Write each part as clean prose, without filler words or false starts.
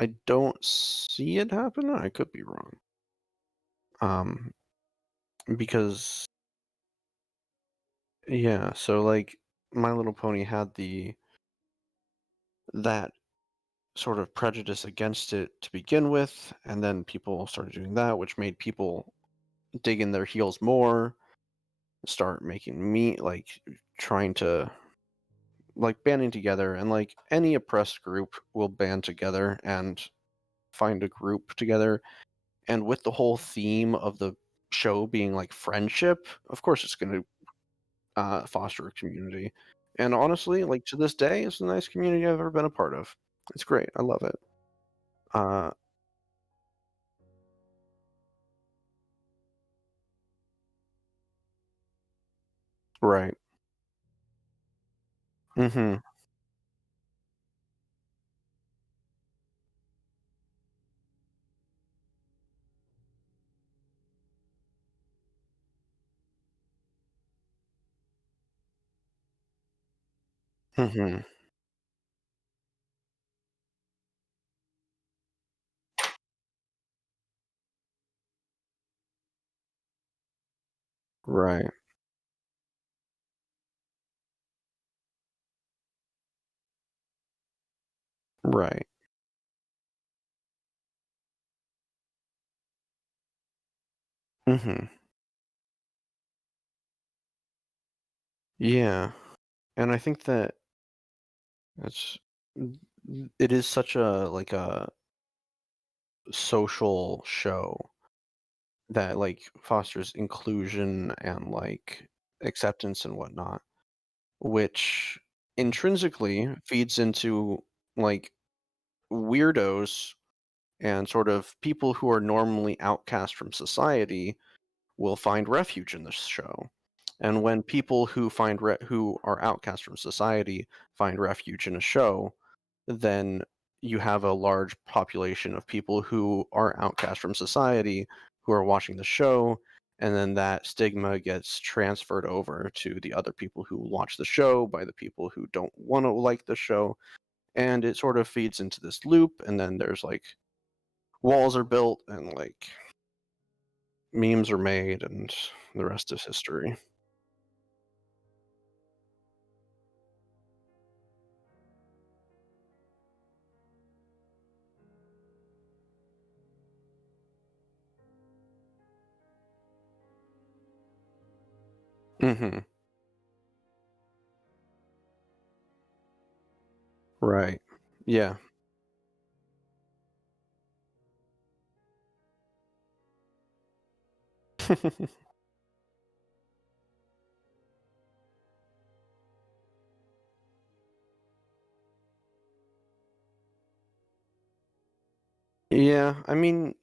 I don't see it happen. I could be wrong. Um, because yeah, so like My Little Pony had the that sort of prejudice against it to begin with, and then people started doing that, which made people dig in their heels more, start making me like trying to like banding together, and like any oppressed group will band together and find a group together. And with the whole theme of the show being like friendship, of course it's going to foster a community. And honestly, like to this day, it's the nice community I've ever been a part of. It's great. I love it. Uh, right. Mhm. Mhm. Right. Right. Mhm. Yeah. And I think that it's it is such a like a social show that like fosters inclusion and like acceptance and whatnot, which intrinsically feeds into like weirdos and sort of people who are normally outcast from society will find refuge in this show. And when people who are outcast from society find refuge in a show, then you have a large population of people who are outcast from society who are watching the show, and then that stigma gets transferred over to the other people who watch the show by the people who don't want to like the show, and it sort of feeds into this loop, and then there's like walls are built and like memes are made, and the rest is history. Mhm. Right. Yeah. Yeah, I mean,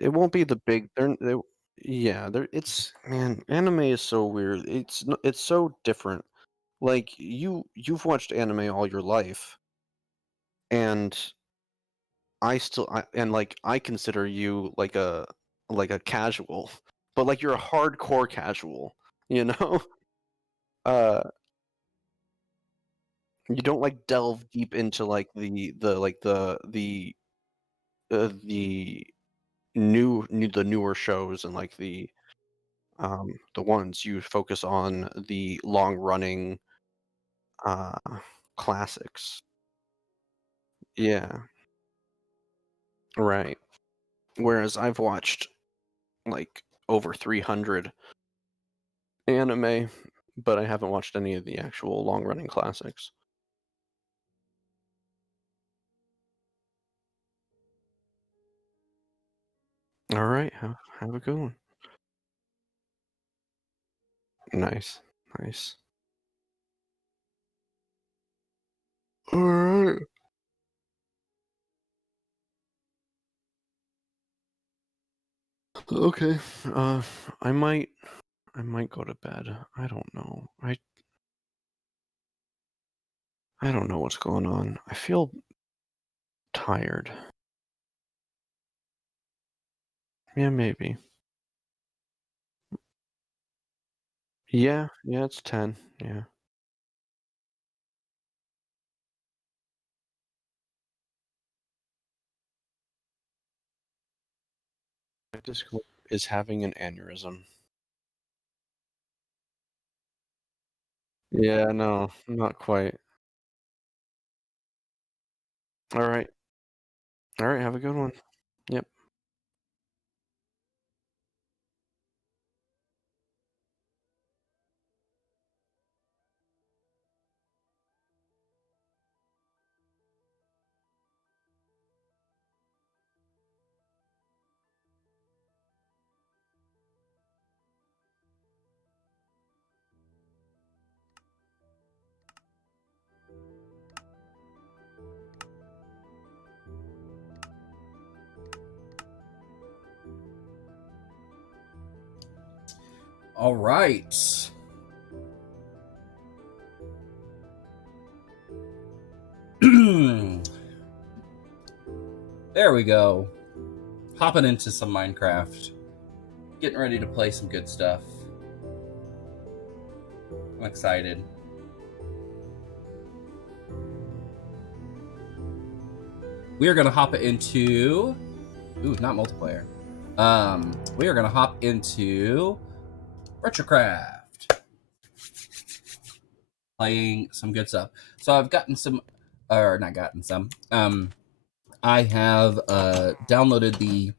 it won't be the big they yeah, there it's man, anime is so weird. It's so different. Like, you've watched anime all your life, and I consider you like a casual, but, like, you're a hardcore casual, you know? Uh, you don't, like, delve deep into, like, the the newer shows and, like, the ones you focus on the long running, uh, classics. Yeah, right. Whereas I've watched, like, over 300 anime, but I haven't watched any of the actual long running classics. Alright, have a good one. Nice, nice. Alright. Okay, uh, I might I might go to bed. I don't know. I don't know what's going on. I feel tired. Yeah, maybe. Yeah, yeah, it's 10, yeah. My Discord is having an aneurysm. Yeah, no, not quite. All right. All right, have a good one. Yep. All right. There we go. Hopping into some Minecraft. Getting ready to play some good stuff. I'm excited. We are going to hop into... Ooh, not multiplayer. We are going to hop into RetroCraft. Playing some good stuff. So I've gotten some... Or not gotten some. I have downloaded the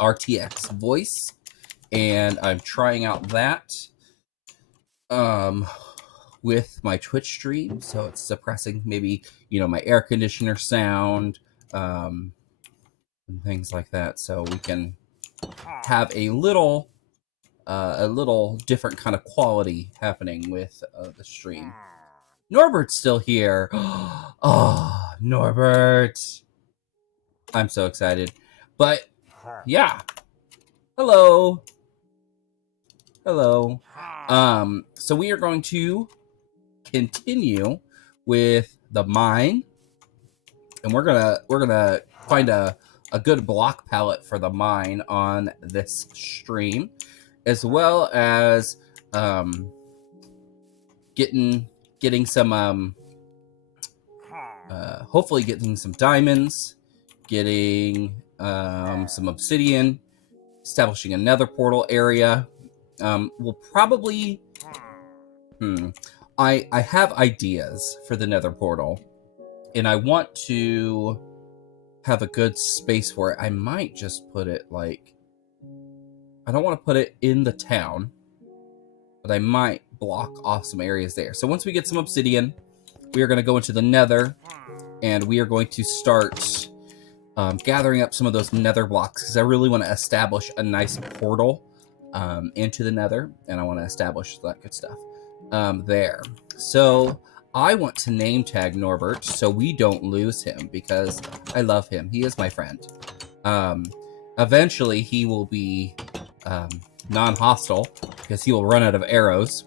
RTX voice, and I'm trying out that with my Twitch stream. So it's suppressing maybe, my air conditioner sound, and things like that. So we can have a little different kind of quality happening with the stream. Norbert's still here. Oh, Norbert. I'm so excited. But yeah. Hello. Hello. So we are going to continue with the mine, and we're gonna find a good block palette for the mine on this stream, as well as getting some hopefully getting some diamonds, getting some obsidian, establishing a nether portal area. We'll probably I have ideas for the nether portal, and I want to have a good space for it. I might just put it I don't want to put it in the town, but I might block off some areas there. So once we get some obsidian, we are going to go into the nether, and we are going to start gathering up some of those nether blocks, because I really want to establish a nice portal into the nether, and I want to establish that good stuff there. So I want to name tag Norbert so we don't lose him, because I love him. He is my friend. Eventually he will be non-hostile, because he will run out of arrows,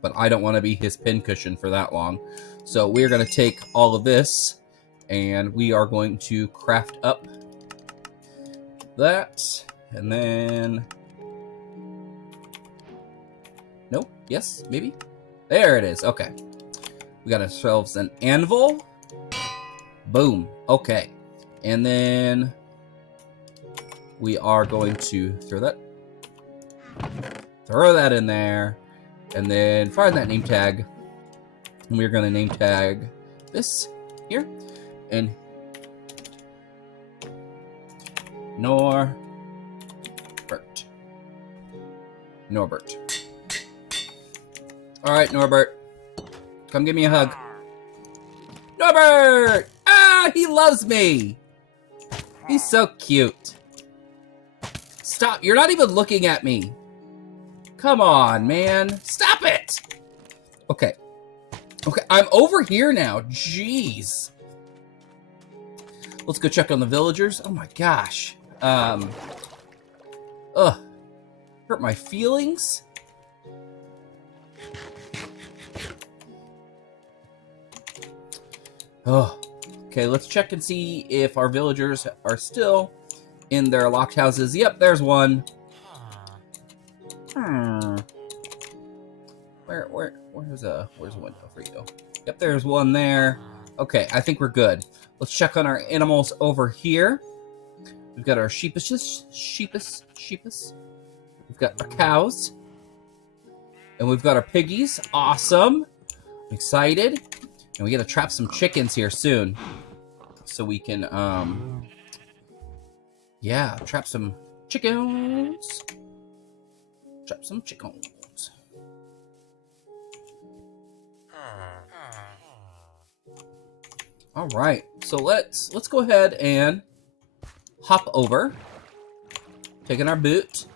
but I don't want to be his pincushion for that long. So we're going to take all of this, and we are going to craft up that, and then... Nope. Yes, maybe? There it is. Okay. We got ourselves an anvil. Boom. Okay. And then we are going to throw that in there, and then find that name tag. And we're going to name tag this here, and Norbert. All right, Norbert. Come give me a hug. Norbert! Ah, he loves me. He's so cute. Stop. You're not even looking at me. Come on, man. Stop it. Okay. Okay, I'm over here now. Jeez. Let's go check on the villagers. Oh my gosh. Hurt my feelings. Oh, okay, let's check and see if our villagers are still in their locked houses. Yep, there's one. Where's a window for you? Yep, there's one there. Okay, I think we're good. Let's check on our animals over here. We've got our sheepus. We've got our cows. And we've got our piggies. Awesome. I'm excited. And we got to trap some chickens here soon. So we can, yeah, trap some chickens. Trap some chickens. All right. So let's go ahead and hop over. Taking our boot.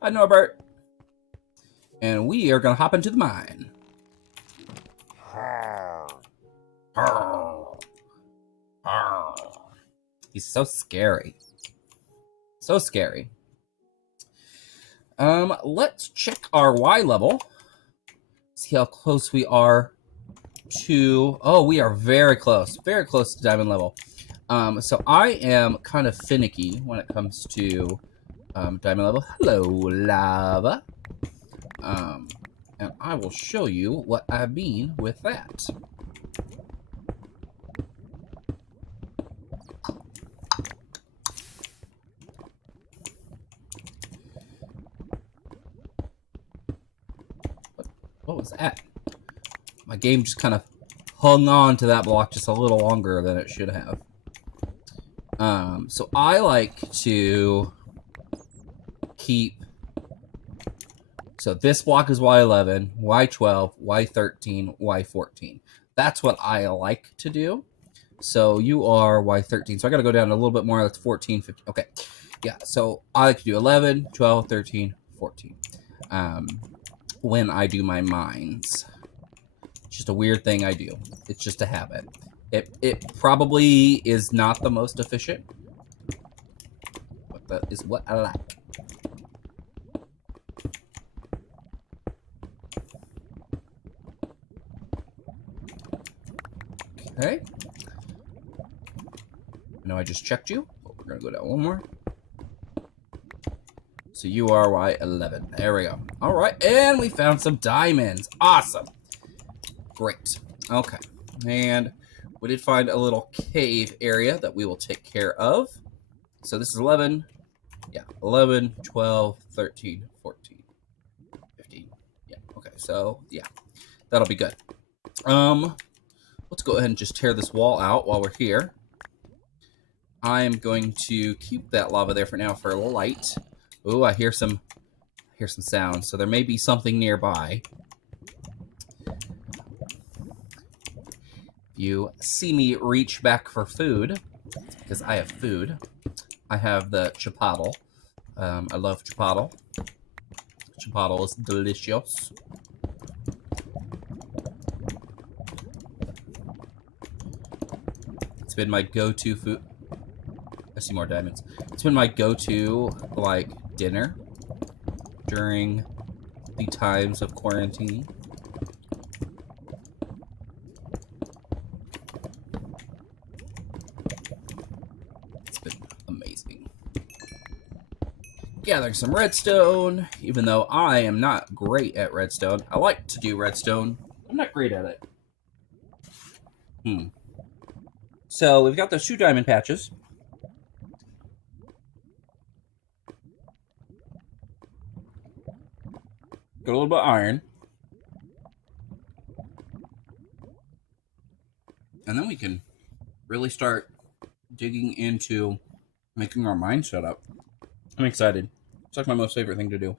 Hi, Norbert. And we are going to hop into the mine. He's so scary. So scary. Let's check our Y level. See how close we are to... Oh, we are very close. Very close to diamond level. So I am kind of finicky when it comes to diamond level. Hello, lava. And I will show you what I mean with that. What was that? My game just kind of hung on to that block just a little longer than it should have. So I like to keep... So this block is Y11, Y12, Y13, Y14. That's what I like to do. So you are Y13. So I got to go down a little bit more. That's 14, 15. Okay. Yeah. So I like to do 11, 12, 13, 14. When I do my mines. It's just a weird thing I do. It's just a habit. It probably is not the most efficient. But that is what I like. Okay. I know I just checked you. Oh, we're going to go down one more. So you are Y11. There we go. All right. And we found some diamonds. Awesome. Great. Okay. And we did find a little cave area that we will take care of. So this is 11. Yeah. 11, 12, 13, 14, 15. Yeah. Okay. So, yeah. That'll be good. Let's go ahead and just tear this wall out while we're here. I'm going to keep that lava there for now for light. Ooh, I hear some sounds. So there may be something nearby. You see me reach back for food, because I have food. I have the chipotle. I love chipotle. Chipotle is delicious. It's been my go-to food. I see more diamonds. It's been my go-to, like, dinner during the times of quarantine. It's been amazing. Gathering some redstone, even though I am not great at redstone. I like to do redstone. I'm not great at it. So we've got those 2 diamond patches. Got a little bit of iron. And then we can really start digging into making our mine setup. I'm excited. It's like my most favorite thing to do.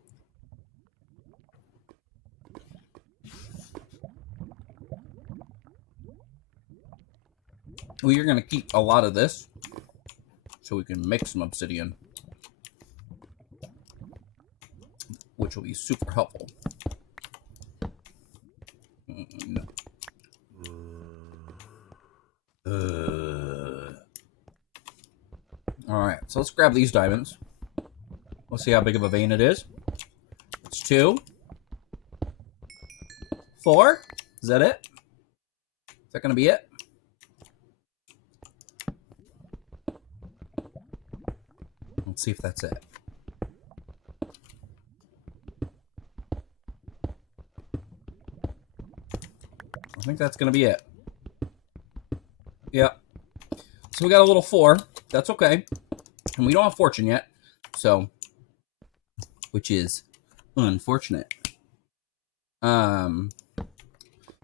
We are going to keep a lot of this so we can make some obsidian, which will be super helpful. Alright, so let's grab these diamonds. Let's see how big of a vein it is. It's 2. 4. Is that it? Is that going to be it? Let's see if that's it. I think that's going to be it. Yep. So we got a little 4. That's okay. And we don't have fortune yet. So, which is unfortunate. That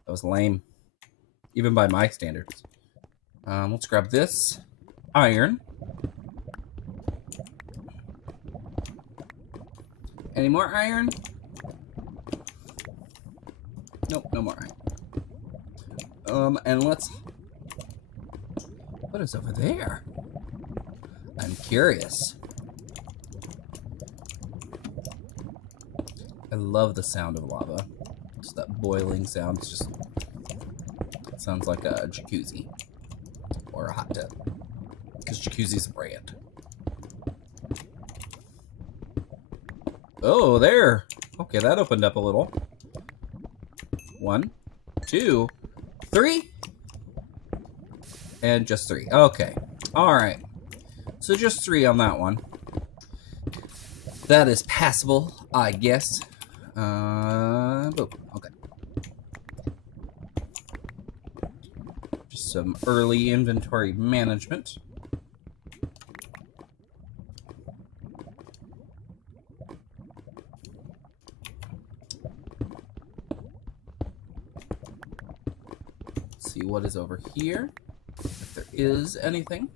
was lame. Even by my standards. Let's grab this. Iron. Any more iron? Nope, no more iron. And let's... What is over there? I'm curious. I love the sound of lava. Just that boiling sound. It's just... It sounds like a jacuzzi. Or a hot tub. Because jacuzzi's a brand. Oh, there. Okay, that opened up a little. 1, 2, 3. And just 3. Okay. Alright. So just 3 on that one. That is passable, I guess. Boom. Okay. Just some early inventory management. Let's see what is over here. If there is anything.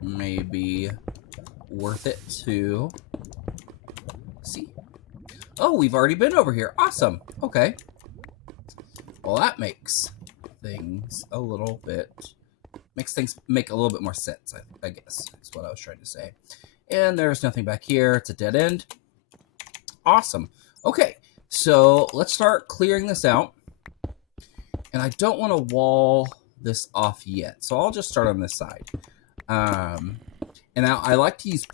Maybe worth it to see. Oh, we've already been over here. Awesome. Okay. Well, that makes things a little bit... Makes things make a little bit more sense, I guess. That's what I was trying to say. And there's nothing back here. It's a dead end. Awesome. Okay. So let's start clearing this out. And I don't want to wall this off yet. So I'll just start on this side. And I like to use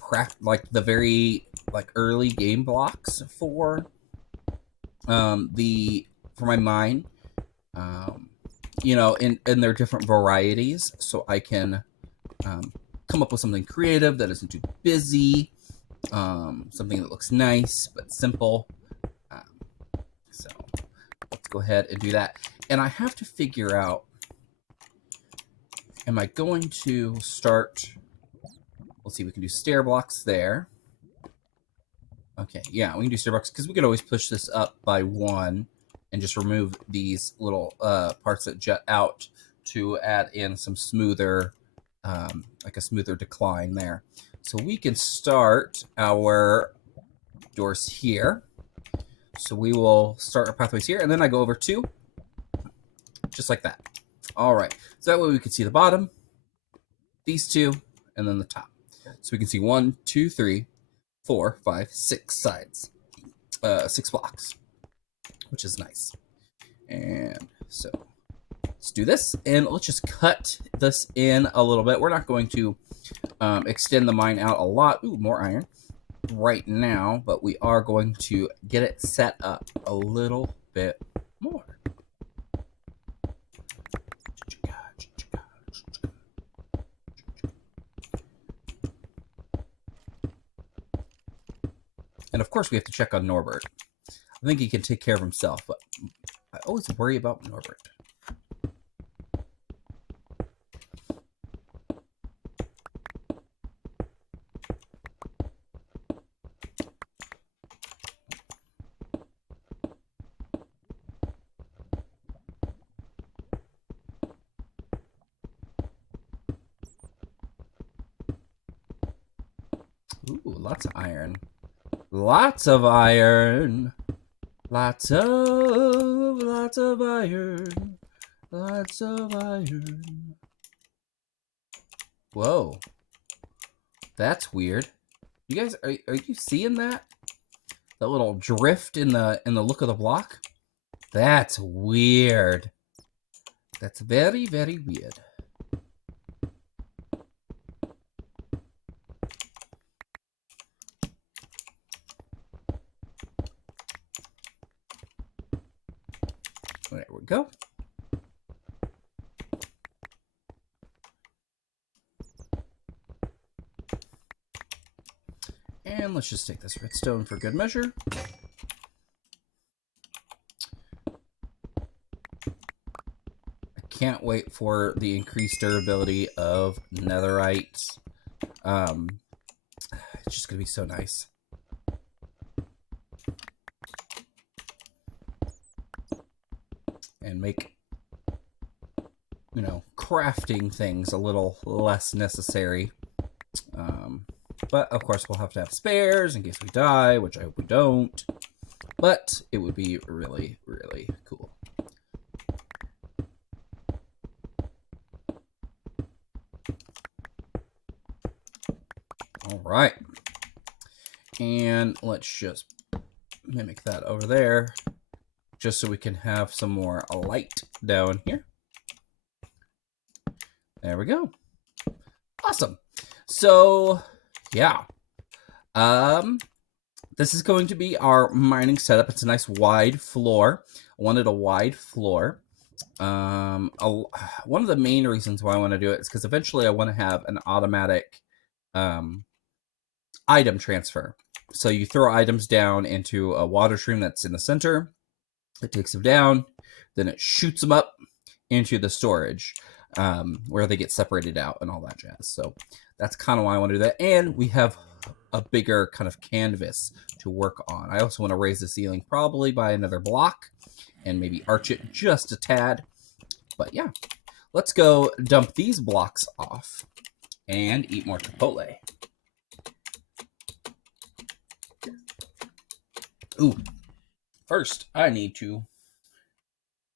the very early game blocks for my mine. You know, in their different varieties, so I can come up with something creative that isn't too busy, something that looks nice but simple. So let's go ahead and do that. And I have to figure out, am I going to start... Let's see, we can do stair blocks there. Okay, yeah, we can do stair blocks, because we could always push this up by 1 and just remove these little parts that jut out to add in some smoother, like a smoother decline there. So we can start our doors here. So we will start our pathways here, and then I go over 2, just like that. All right, so that way we can see the bottom, these 2, and then the top. So we can see 1, 2, 3, 4, 5, 6 sides, 6 blocks, which is nice. And so let's do this, and let's just cut this in a little bit. We're not going to extend the mine out a lot. Ooh, more iron right now, but we are going to get it set up a little bit more. And of course, we have to check on Norbert. I think he can take care of himself, but I always worry about Norbert. Ooh, lots of iron. Lots of iron. Lots of iron. Lots of iron. Whoa. That's weird. You guys, are you seeing that? That little drift in the look of the block? That's weird. That's very, very weird. There we go. And let's just take this redstone for good measure. I can't wait for the increased durability of netherite. It's just gonna be so nice. And make, you know, crafting things a little less necessary. But of course we'll have to have spares in case we die, which I hope we don't. But it would be really, really cool. All right. And let's just mimic that over there, just so we can have some more light down here. There we go. Awesome. So, yeah. This is going to be our mining setup. It's a nice wide floor. I wanted a wide floor. One of the main reasons why I want to do it is because eventually I want to have an automatic item transfer. So you throw items down into a water stream that's in the center. It takes them down, then it shoots them up into the storage where they get separated out and all that jazz. So that's kind of why I want to do that. And we have a bigger kind of canvas to work on. I also want to raise the ceiling probably by another block and maybe arch it just a tad. But yeah, let's go dump these blocks off and eat more Chipotle. Ooh, first I need to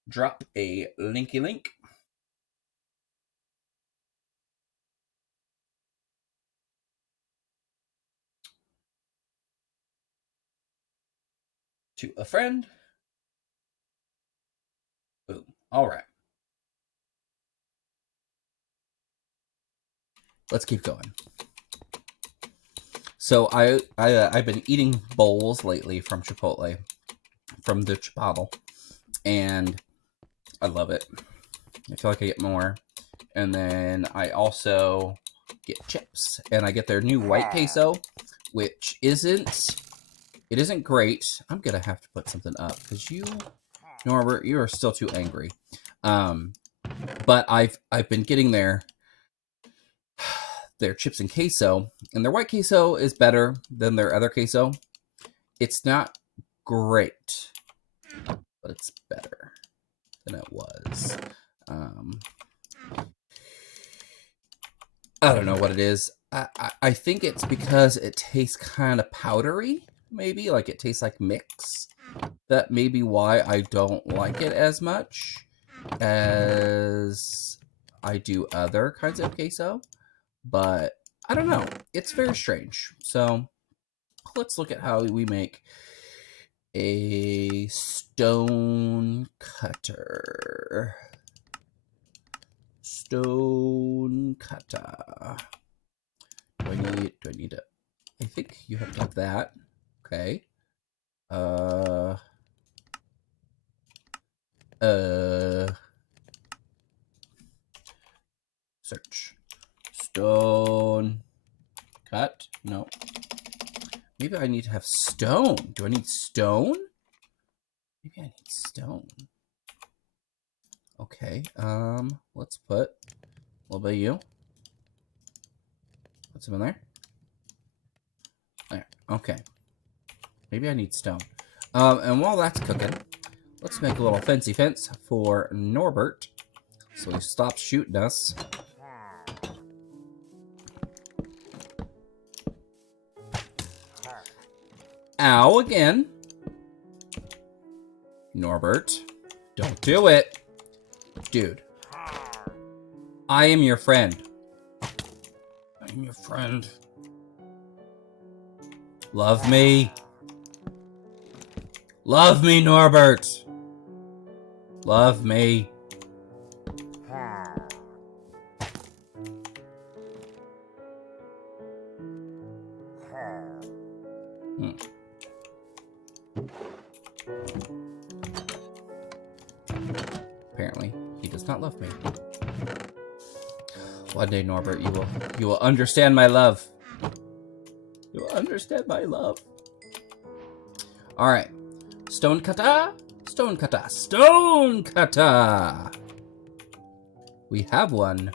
drop a linky link. To a friend. Boom. All right. Let's keep going. So I've been eating bowls lately from Chipotle, from the Chipotle, and I love it. I feel like I get more. And then I also get chips, and I get their new white queso, which isn't great. I'm gonna have to put something up because you, Norbert, you are still too angry. But I've been getting their chips and queso, and their white queso is better than their other queso. It's not great, but it's better than it was. I don't know what it is. I think it's because it tastes kind of powdery, maybe, like it tastes like mix. That may be why I don't like it as much as I do other kinds of queso. But I don't know. It's very strange. So let's look at how we make a stone cutter. Stone cutter. Do I need it? I think you have to have that. Okay. Search. Stone cut? No. Maybe I need to have stone. Do I need stone? Maybe I need stone. Okay. Let's put a little bit of you. Put some in there. There. Okay. Maybe I need stone. And while that's cooking, let's make a little fancy fence for Norbert, so he stops shooting us. Ow again. Norbert, don't do it. Dude. I am your friend. I'm your friend. Love me. Love me, Norbert. Love me. Apparently, he does not love me. One day, Norbert, you will understand my love. You will understand my love. All right, stone cutter, stone cutter, stone cutter. We have one.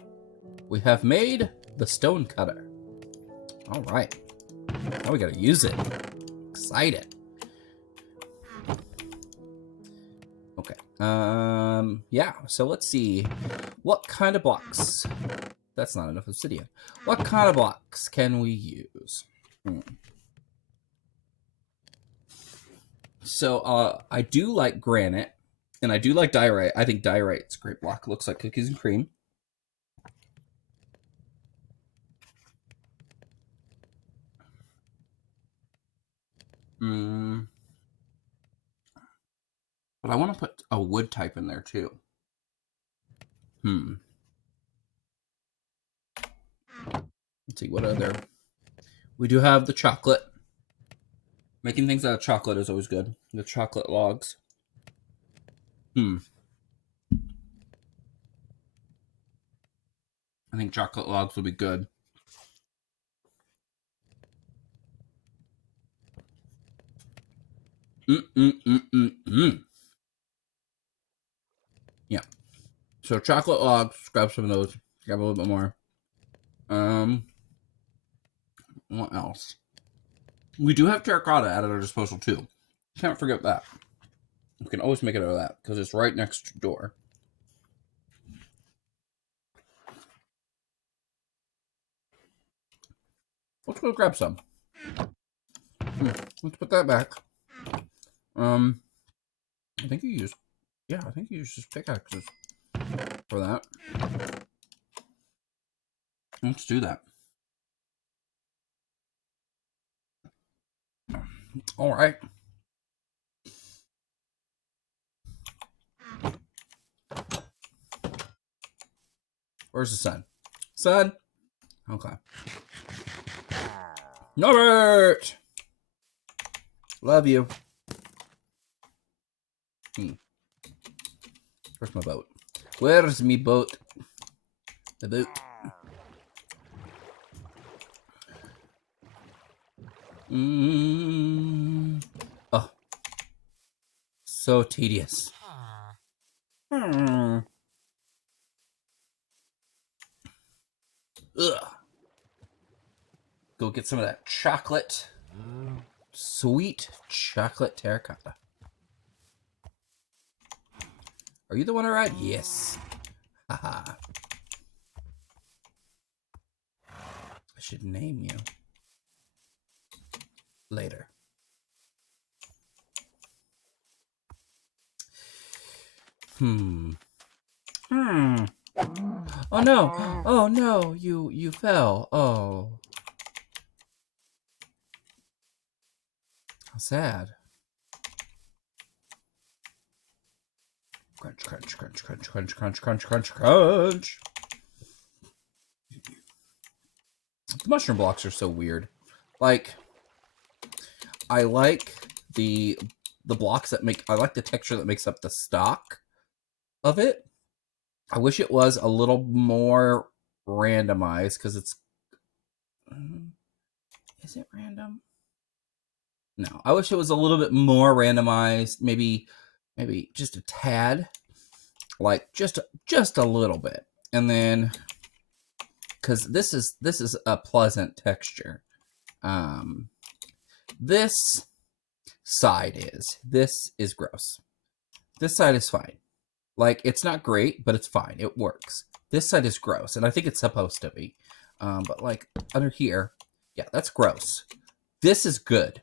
We have made the stone cutter. All right. Now we gotta use it. Excited. Okay. Yeah, so let's see. What kind of blocks? That's not enough obsidian. What kind of blocks can we use? So, I do like granite, and I do like diorite. I think diorite's a great block. It looks like cookies and cream. But I want to put a wood type in there, too. Let's see, what other... We do have the chocolate. Making things out of chocolate is always good. The chocolate logs. I think chocolate logs will be good. Yeah. So chocolate logs, grab some of those. Grab a little bit more. What else? We do have terracotta at our disposal too. Can't forget that. We can always make it out of that because it's right next door. Let's go grab some. Let's put that back. I think you used... Yeah, I think you used just pickaxes for that. Let's do that. All right. Where's the sun? Sun? Okay. Norbert! Love you. Where's my boat? Where's me boat? The boat. Oh. So tedious. Ugh. Go get some of that chocolate. Sweet chocolate terracotta. Are you the one I ride? Yes. Haha. I should name you. Later. Oh no! Oh no! You fell. Oh. How sad. Crunch, crunch, crunch, crunch, crunch, crunch, crunch, crunch, crunch. The mushroom blocks are so weird. Like, I like the blocks that make... I like the texture that makes up the stock of it. I wish it was a little more randomized, because it's... Is it random? No, I wish it was a little bit more randomized. Maybe just a tad. Like, just a little bit. And then... Because this is a pleasant texture. This side is. This is gross. This side is fine. Like, it's not great, but it's fine. It works. This side is gross, and I think it's supposed to be. But, like, under here, yeah, that's gross. This is good.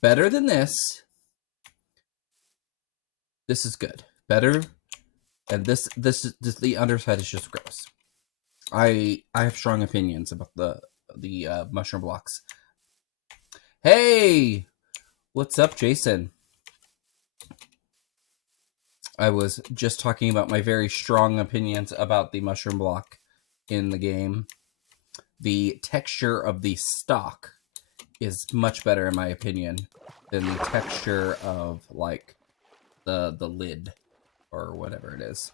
Better than this. This is good. Better. And this the underside is just gross. I have strong opinions about the mushroom blocks. Hey! What's up, Jason? I was just talking about my very strong opinions about the mushroom block in the game. The texture of the stock is much better, in my opinion, than the texture of, like, the lid or whatever it is.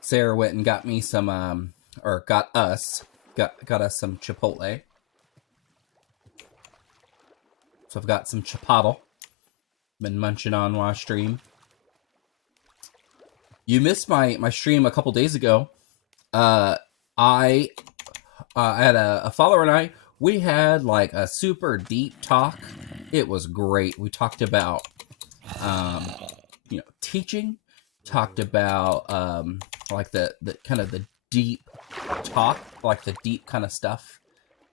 Sarah went and got me some, or got us some Chipotle. So I've got some Chipotle. Been munching on while I stream. You missed my stream a couple days ago. I had a follower and I, we had like a super deep talk. It was great. We talked about, teaching, talked about, like the kind of the deep talk, like the deep kind of stuff,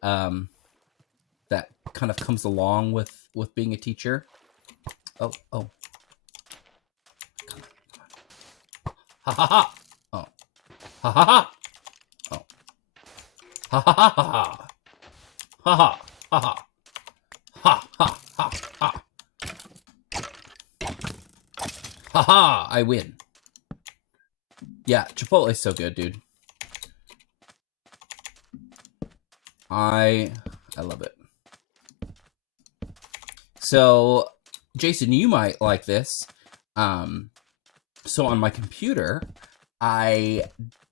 that kind of comes along with being a teacher. Oh, ha ha ha. Oh, ha ha ha. Oh, ha ha ha ha. Ha ha ha ha. Ha ha ha ha. Ha ha, I win. Yeah, Chipotle is so good, dude. I love it. So, Jason, you might like this. So on my computer, I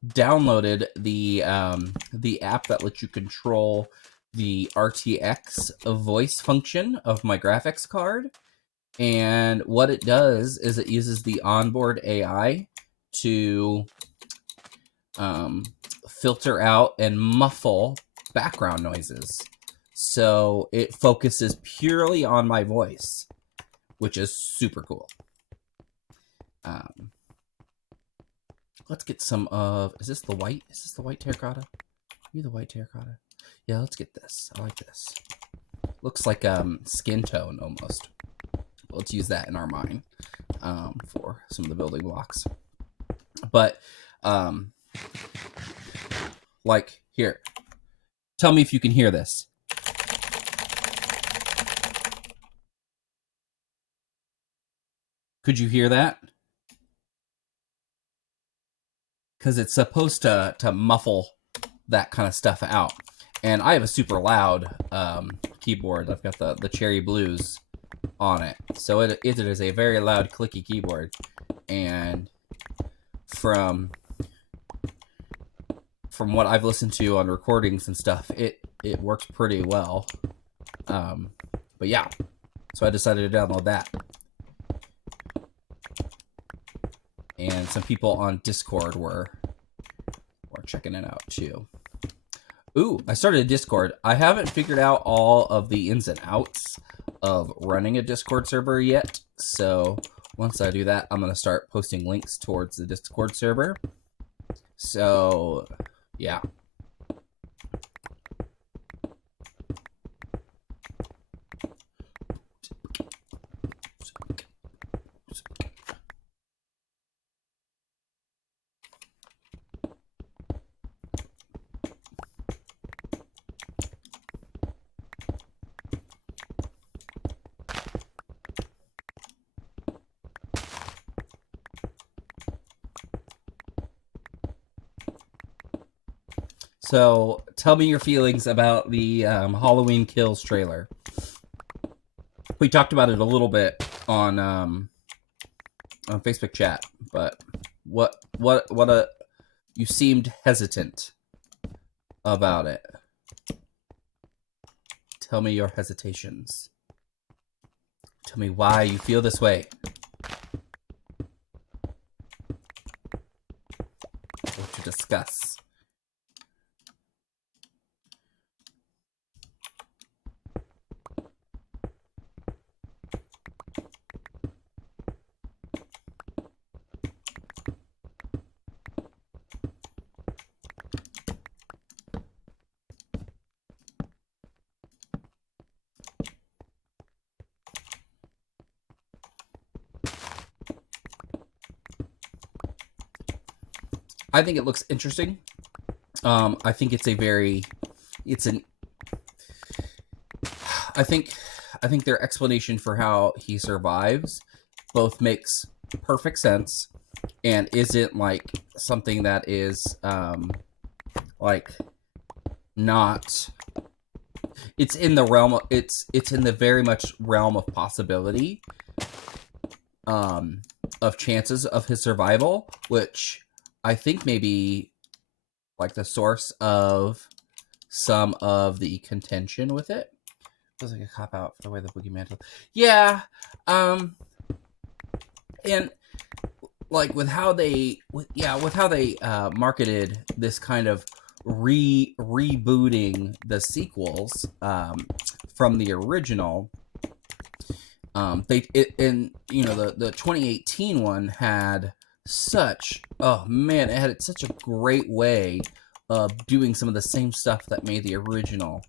downloaded the app that lets you control the RTX voice function of my graphics card. And what it does is it uses the onboard AI to filter out and muffle background noises. So it focuses purely on my voice, which is super cool. Let's get some of, is this the white terracotta? Are you the white terracotta? Yeah, let's get this. I like this. Looks like skin tone almost. Let's use that in our mine for some of the building blocks. But like here, tell me if you can hear this. Could you hear that? Because it's supposed to muffle that kind of stuff out. And I have a super loud keyboard. I've got the Cherry Blues on it. So it is a very loud, clicky keyboard. And from what I've listened to on recordings and stuff, it works pretty well. But yeah, so I decided to download that. And some people on Discord were checking it out too. Ooh, I started a Discord. I haven't figured out all of the ins and outs of running a Discord server yet. So once I do that, I'm going to start posting links towards the Discord server. So yeah. So tell me your feelings about the Halloween Kills trailer. We talked about it a little bit on Facebook chat, but what you seemed hesitant about it. Tell me your hesitations. Tell me why you feel this way. What to discuss. I think it looks interesting. I think it's a very, I think their explanation for how he survives both makes perfect sense and isn't like something that is like not, it's in the realm of, it's in the very much realm of possibility of chances of his survival, which I think maybe like the source of some of the contention with it. Feels like a cop out for the way the boogeyman. Yeah, and like with how they, marketed this kind of rebooting the sequels from the original. And the 2018 one had such, oh man, it had such a great way of doing some of the same stuff that made the original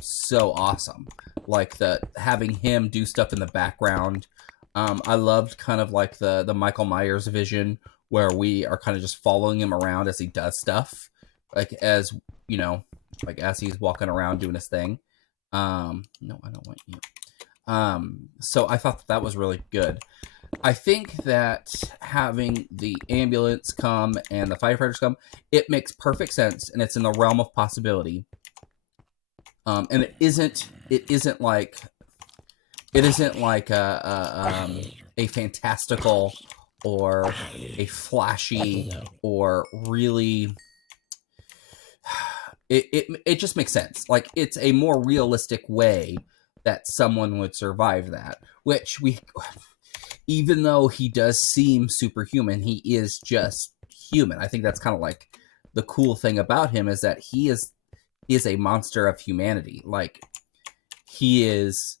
so awesome. Like having him do stuff in the background. I loved kind of like the Michael Myers vision where we are kind of just following him around as he does stuff, like as as he's walking around doing his thing. No, I don't want you. So I thought that was really good. I think that having the ambulance come and the firefighters come, it makes perfect sense, and it's in the realm of possibility. And it isn't like a fantastical or a flashy or really. It just makes sense. Like, it's a more realistic way that someone would survive that, which even though he does seem superhuman, he is just human. I think that's kind of like the cool thing about him, is that he is a monster of humanity. Like, he is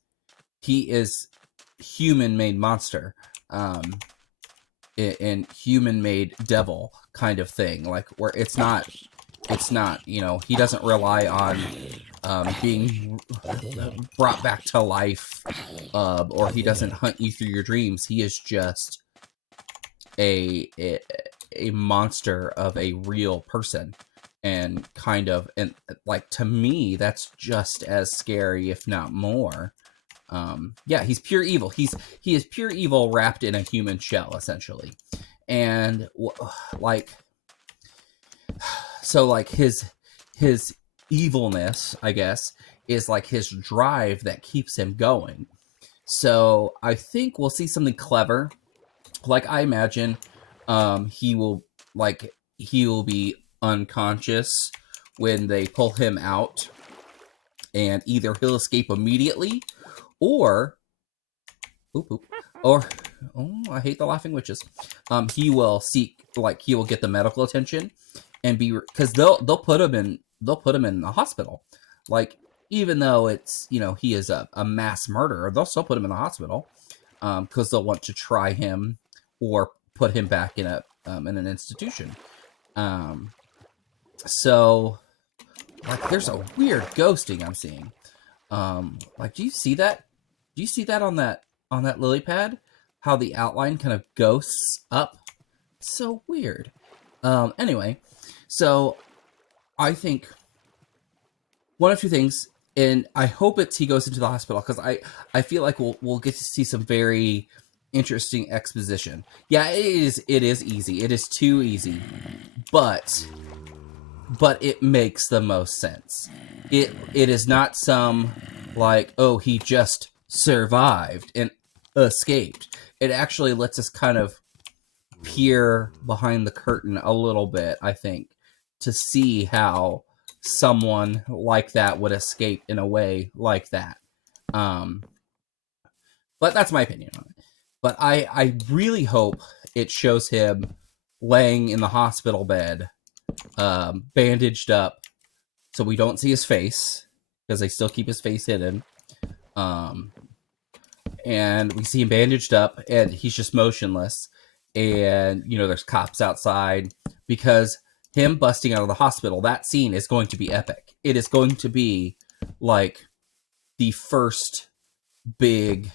human made monster, and human made devil kind of thing. Like, where it's not he doesn't rely on being brought back to life, or he doesn't hunt you through your dreams. He is just a monster of a real person, and like, to me, that's just as scary, if not more. Yeah, he's pure evil. He is pure evil wrapped in a human shell, essentially. And like, so like his evilness, I guess, is like his drive that keeps him going. So I think we'll see something clever. Like, I imagine he will be unconscious when they pull him out, and either he'll escape immediately, or or I hate the laughing witches. He will get the medical attention, and because they'll put him in the hospital. Like, even though it's he is a mass murderer, they'll still put him in the hospital, because they'll want to try him or put him back in an institution. So, like, there's a weird ghosting I'm seeing. Like, do you see that? Do you see that on that lily pad? How the outline kind of ghosts up? It's so weird. Anyway, so I think one of two things, and I hope he goes into the hospital, because I feel like we'll get to see some very interesting exposition. Yeah, it is easy. It is too easy, but it makes the most sense. It is not some, like, oh, he just survived and escaped. It actually lets us kind of peer behind the curtain a little bit, I think, to see how someone like that would escape in a way like that. But that's my opinion on it. But I really hope it shows him laying in the hospital bed, bandaged up, so we don't see his face, because they still keep his face hidden. And we see him bandaged up, and he's just motionless. And there's cops outside, because him busting out of the hospital, that scene is going to be epic. It is going to be like the first big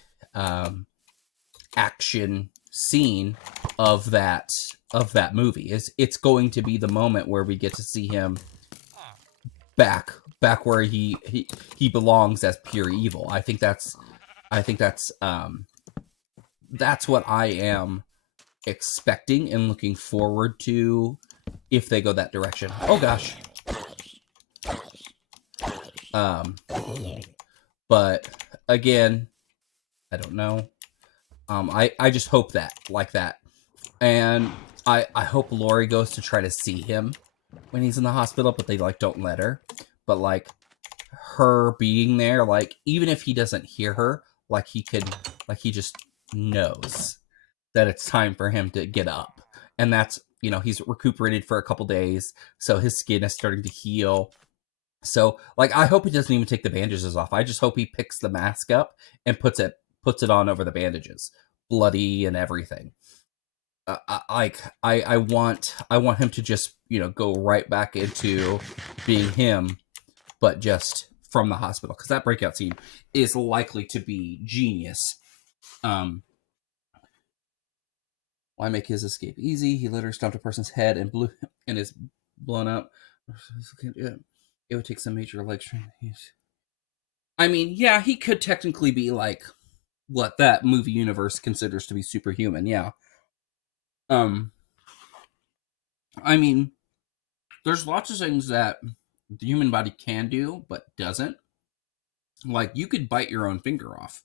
action scene of that movie. It's going to be the moment where we get to see him back where he belongs, as pure evil. I think that's what I am expecting and looking forward to, if they go that direction. Oh gosh. But again, I don't know. I just hope that, like that. And I hope Lori goes to try to see him when he's in the hospital, but they don't let her. But her being there, like even if he doesn't hear her, like he just knows that it's time for him to get up. And that's, he's recuperated for a couple days, so his skin is starting to heal. So, like, I hope he doesn't even take the bandages off. I just hope he picks the mask up and puts it on over the bandages, bloody and everything. I want him to just go right back into being him, but just from the hospital, because that breakout scene is likely to be genius. Why make his escape easy? He literally stomped a person's head and is blown up. It would take some major leg strength. I mean, yeah, he could technically be like what that movie universe considers to be superhuman. Yeah. I mean, there's lots of things that the human body can do but doesn't. Like, you could bite your own finger off,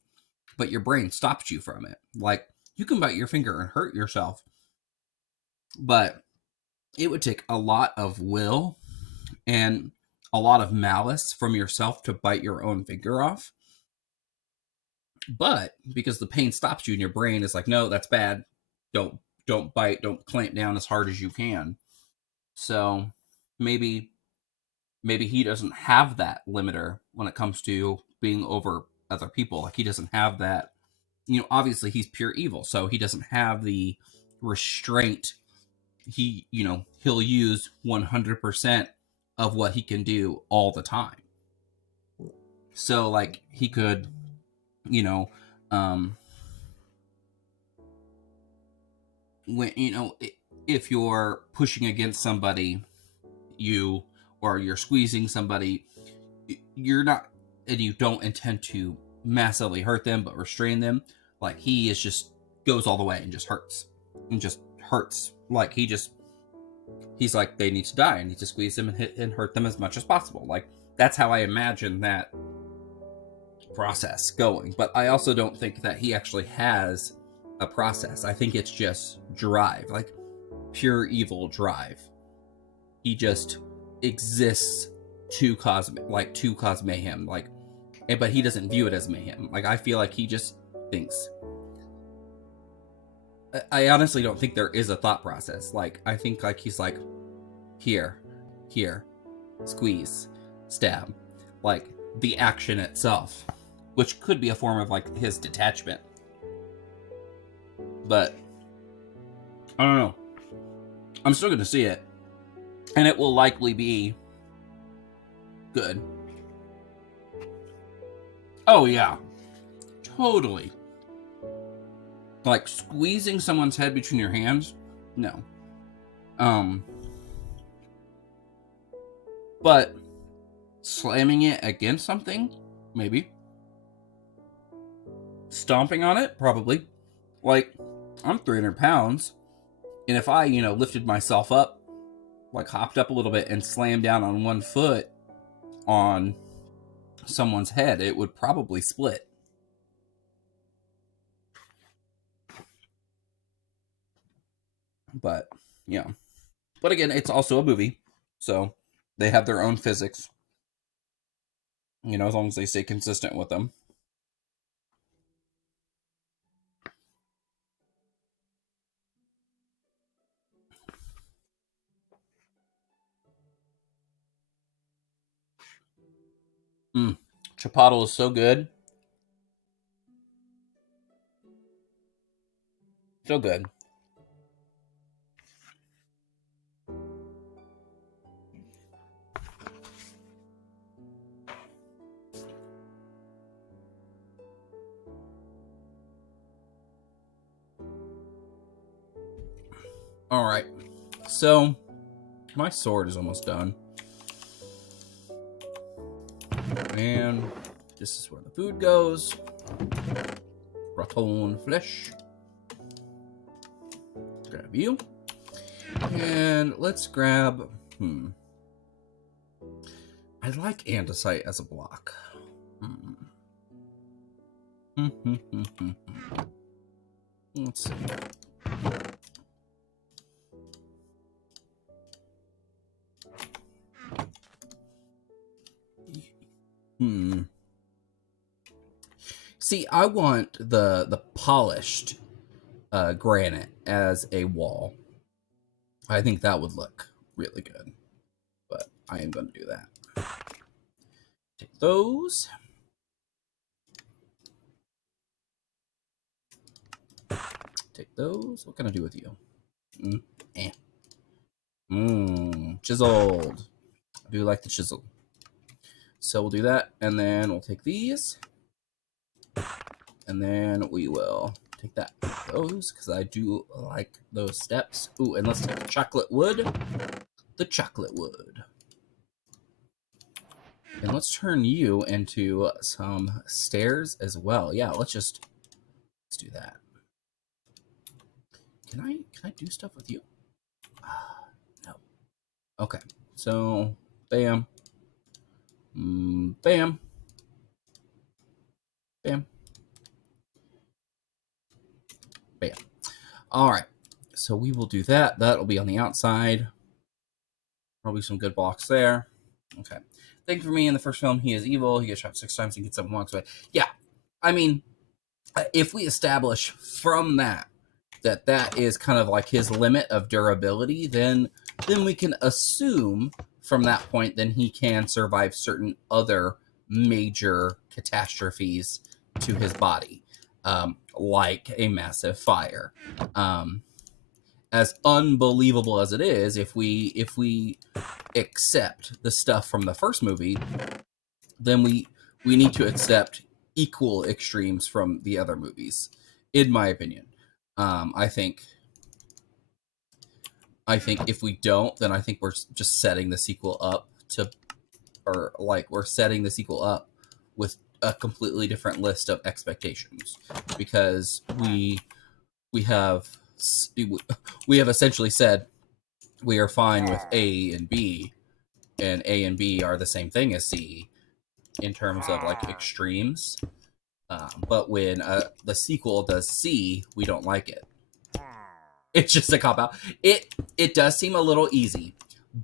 but your brain stops you from it. Like, you can bite your finger and hurt yourself, but it would take a lot of will and a lot of malice from yourself to bite your own finger off. But because the pain stops you and your brain is like, no, that's bad. Don't bite, don't clamp down as hard as you can. So maybe he doesn't have that limiter when it comes to being over other people. Like, he doesn't have that. Obviously he's pure evil, so he doesn't have the restraint. He'll use 100% of what he can do all the time. So, like, he could, when if you're pushing against somebody, or you're squeezing somebody, you're not, and you don't intend to massively hurt them but restrain them. Like, he is just goes all the way and just hurts. Like, he's like, they need to die, I need to squeeze them and hit and hurt them as much as possible. Like, that's how I imagine that process going. But I also don't think that he actually has a process. I think it's just drive, like pure evil drive. He just exists to cause mayhem, like, but he doesn't view it as mayhem. Like, I feel like he just thinks. I honestly don't think there is a thought process. Like, I think, like, he's like, here, squeeze, stab, like the action itself, which could be a form of like his detachment. But I don't know. I'm still going to see it, and it will likely be good. Oh yeah, totally. Like, squeezing someone's head between your hands, no. But slamming it against something, maybe. Stomping on it, probably. Like, I'm 300 pounds, and if I, lifted myself up, like hopped up a little bit and slammed down on one foot on someone's head, it would probably split. But, yeah. But again, it's also a movie, so they have their own physics. As long as they stay consistent with them. Chipotle is so good. So good. All right. So, my sword is almost done. And this is where the food goes. Raton flesh. Grab you. And let's grab... I like andesite as a block. Let's see. Hmm. See, I want the polished granite as a wall. I think that would look really good, but I am going to do that. Take those. Take those. What can I do with you? Eh. Chiseled. I do like the chisel. So we'll do that, and then we'll take these, and then we will take that, those, because I do like those steps. Ooh, and let's take the chocolate wood. The chocolate wood. And let's turn you into some stairs as well. Yeah, let's do that. Can I do stuff with you? No. Okay. So, bam. Bam. Bam. Bam. All right. So we will do that. That'll be on the outside. Probably some good blocks there. Okay. Thank you for me in the first film. He is evil. He gets shot 6 times and gets up and walks away. Yeah. I mean, if we establish from that that is kind of like his limit of durability, then we can assume from that point then he can survive certain other major catastrophes to his body, like a massive fire. As unbelievable as it is, if we accept the stuff from the first movie, then we need to accept equal extremes from the other movies, in my opinion. I think if we don't, then I think we're just setting the sequel up to, or like we're setting the sequel up with a completely different list of expectations, because we have essentially said we are fine with A and B, and A and B are the same thing as C in terms of like extremes. But when the sequel does C, we don't like it. It's just a cop out. It does seem a little easy,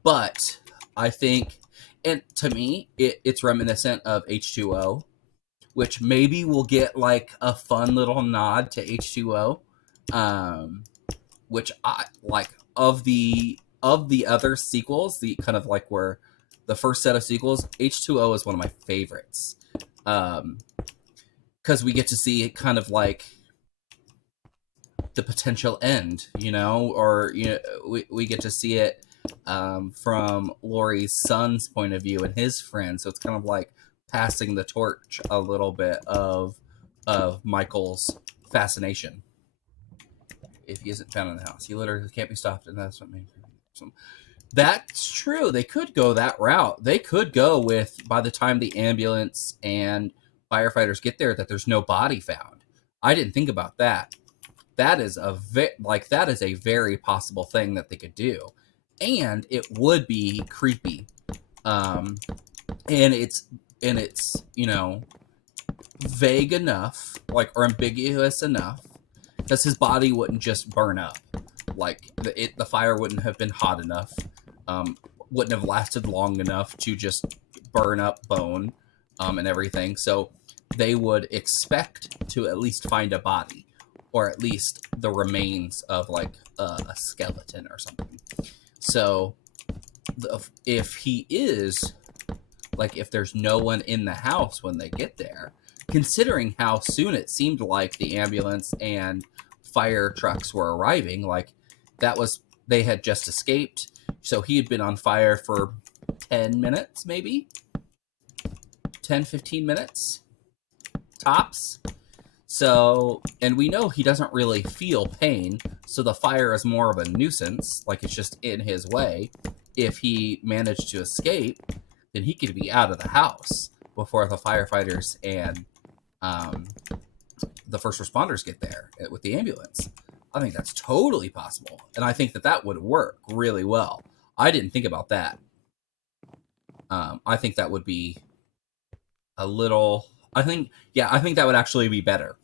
but I think, and to me, it's reminiscent of H2O, which maybe we'll get like a fun little nod to H2O, which I like of the other sequels, the kind of like where the first set of sequels, H2O is one of my favorites, because we get to see it kind of like the potential end, or we get to see it from Laurie's son's point of view and his friends. So it's kind of like passing the torch a little bit of Michael's fascination. If he isn't found in the house, he literally can't be stopped, and that's what makes him. That's true. They could go that route. They could go with, by the time the ambulance and firefighters get there, that there's no body found. I didn't think about that. That is that is a very possible thing that they could do, and it would be creepy. And it's vague enough, like, or ambiguous enough, because his body wouldn't just burn up. Like the fire wouldn't have been hot enough, wouldn't have lasted long enough to just burn up bone, and everything. So they would expect to at least find a body, or at least the remains of like a skeleton or something. So if he is, like, if there's no one in the house when they get there, considering how soon it seemed like the ambulance and fire trucks were arriving, like they had just escaped, so he had been on fire for 10 minutes, maybe 10-15 minutes tops. So, and we know he doesn't really feel pain, so the fire is more of a nuisance, like it's just in his way. If he managed to escape, then he could be out of the house before the firefighters and the first responders get there with the ambulance. I think that's totally possible, and I think that would work really well. I didn't think about that. I think that would be a little. I think that would actually be better.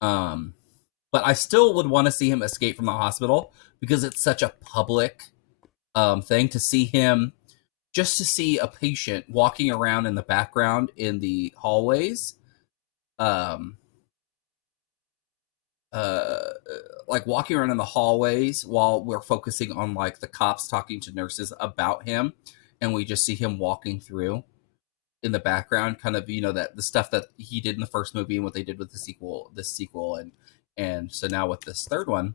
But I still would want to see him escape from the hospital, because it's such a public thing to see him just to see a patient walking around in the background in the hallways, um, uh, like walking around in the hallways while we're focusing on like the cops talking to nurses about him, and we just see him walking through in the background, kind of, that the stuff that he did in the first movie and what they did with this sequel, and so now with this third one,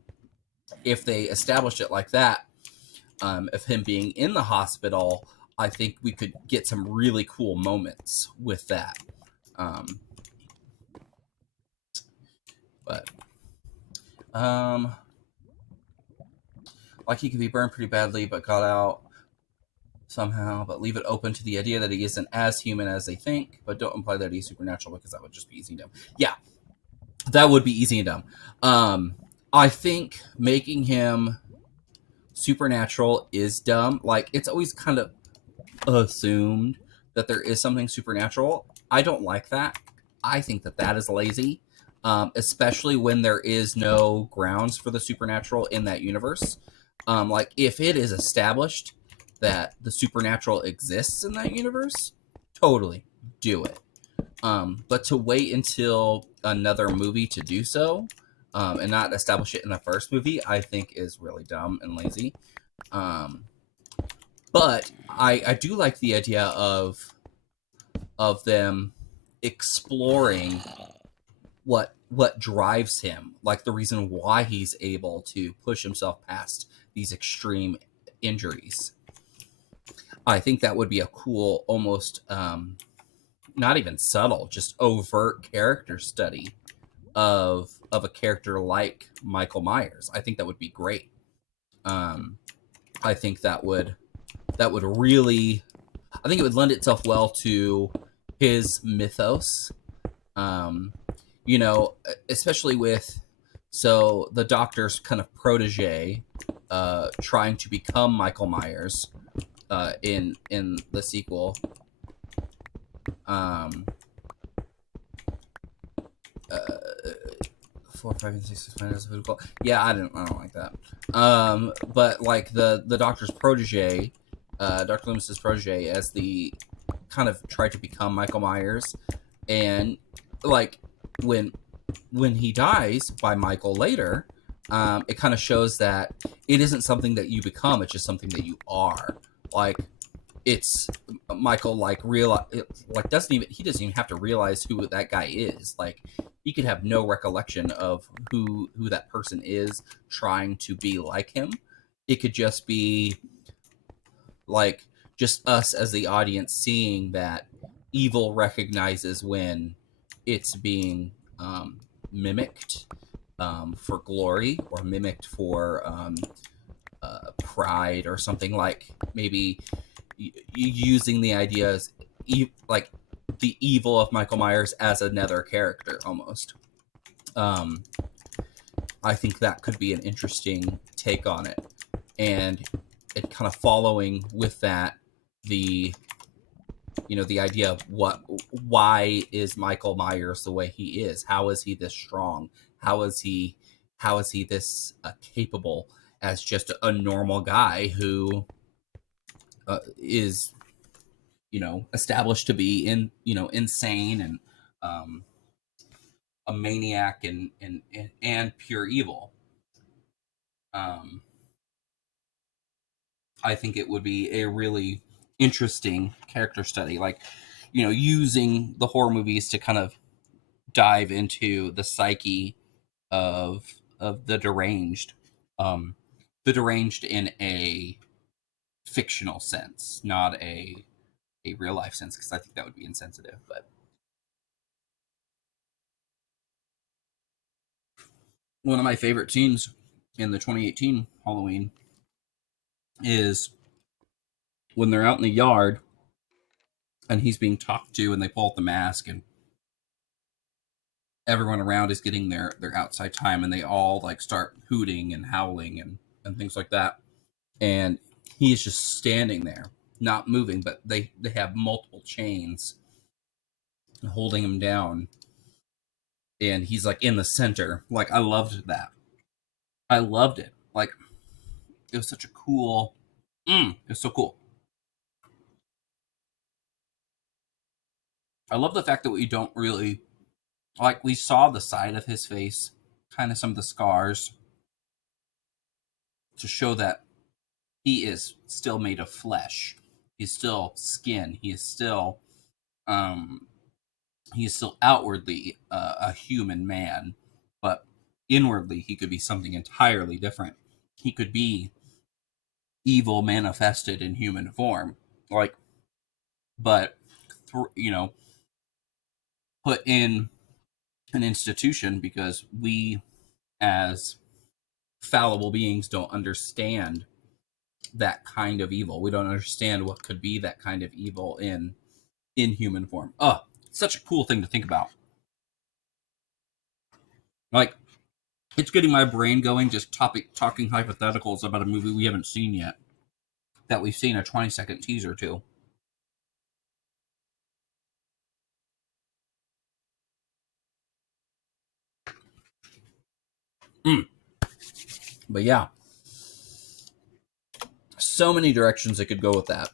if they established it like that, of him being in the hospital, I think we could get some really cool moments with that. Um, but like he could be burned pretty badly, but got out somehow. But leave it open to the idea that he isn't as human as they think. But don't imply that he's supernatural, because that would just be easy and dumb. Yeah, that would be easy and dumb. I think making him supernatural is dumb. Like, it's always kind of assumed that there is something supernatural. I don't like that. I think that that is lazy, especially when there is no grounds for the supernatural in that universe. Like, if it is established that the supernatural exists in that universe, totally do it. But to wait until another movie to do so, and not establish it in the first movie, I think is really dumb and lazy. Um, but I do like the idea of them exploring what drives him, like the reason why he's able to push himself past these extreme injuries. I think that would be a cool, almost not even subtle, just overt character study of a character like Michael Myers. I think that would be great. Um, I think that would really, I think it would lend itself well to his mythos. Um, Especially with, so the doctor's kind of protege, trying to become Michael Myers, in the sequel. Um, uh, 4, 5, and 6 minus. Yeah, I don't like that. But like the doctor's protege, Dr. Loomis's protege, as the kind of tried to become Michael Myers, and like when when he dies by Michael later, it kind of shows that it isn't something that you become; it's just something that you are. Like, it's Michael, like, real, like, he doesn't even have to realize who that guy is. Like, he could have no recollection of who that person is trying to be like him. It could just be like just us as the audience seeing that evil recognizes when it's being mimicked, for glory, or mimicked for pride, or something, like maybe using the ideas, like the evil of Michael Myers as another character almost. Um, I think that could be an interesting take on it, and it kind of following with that, the the idea of why is Michael Myers the way he is? How is he this strong? How is he this capable as just a normal guy who is established to be insane, and um, a maniac, and pure evil. Um, I think it would be a really interesting character study, like using the horror movies to kind of dive into the psyche of the deranged in a fictional sense, not a real life sense, because I think that would be insensitive. But one of my favorite scenes in the 2018 Halloween is when they're out in the yard and he's being talked to, and they pull out the mask, and everyone around is getting their outside time, and they all like start hooting and howling, and things like that. And he's just standing there, not moving, but they have multiple chains holding him down, and he's like in the center. Like, I loved that. I loved it. Like, it was such a cool. It was so cool. I love the fact that we don't really, like, we saw the side of his face, kind of some of the scars, to show that he is still made of flesh. He's still skin. Um, he is still outwardly a human man, but inwardly he could be something entirely different. He could be evil manifested in human form, like, but put in an institution because we, as fallible beings, don't understand that kind of evil. We don't understand what could be that kind of evil in human form. Oh, such a cool thing to think about. Like, it's getting my brain going just talking hypotheticals about a movie we haven't seen yet, that we've seen a 20-second teaser to. But yeah, so many directions it could go with that.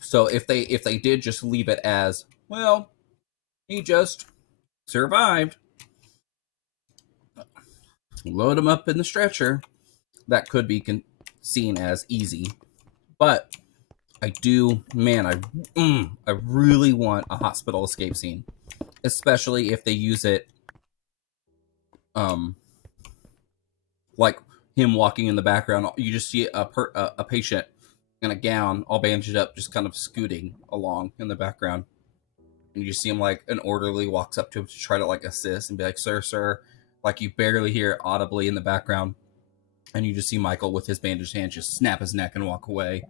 So if they did just leave it as, well, he just survived, load him up in the stretcher, that could be seen as easy. But I really want a hospital escape scene, especially if they use it, like him walking in the background. You just see a patient in a gown, all bandaged up, just kind of scooting along in the background, and you see him, like, an orderly walks up to him to try to, like, assist and be like, sir, like, you barely hear it audibly in the background, and you just see Michael with his bandaged hand just snap his neck and walk away.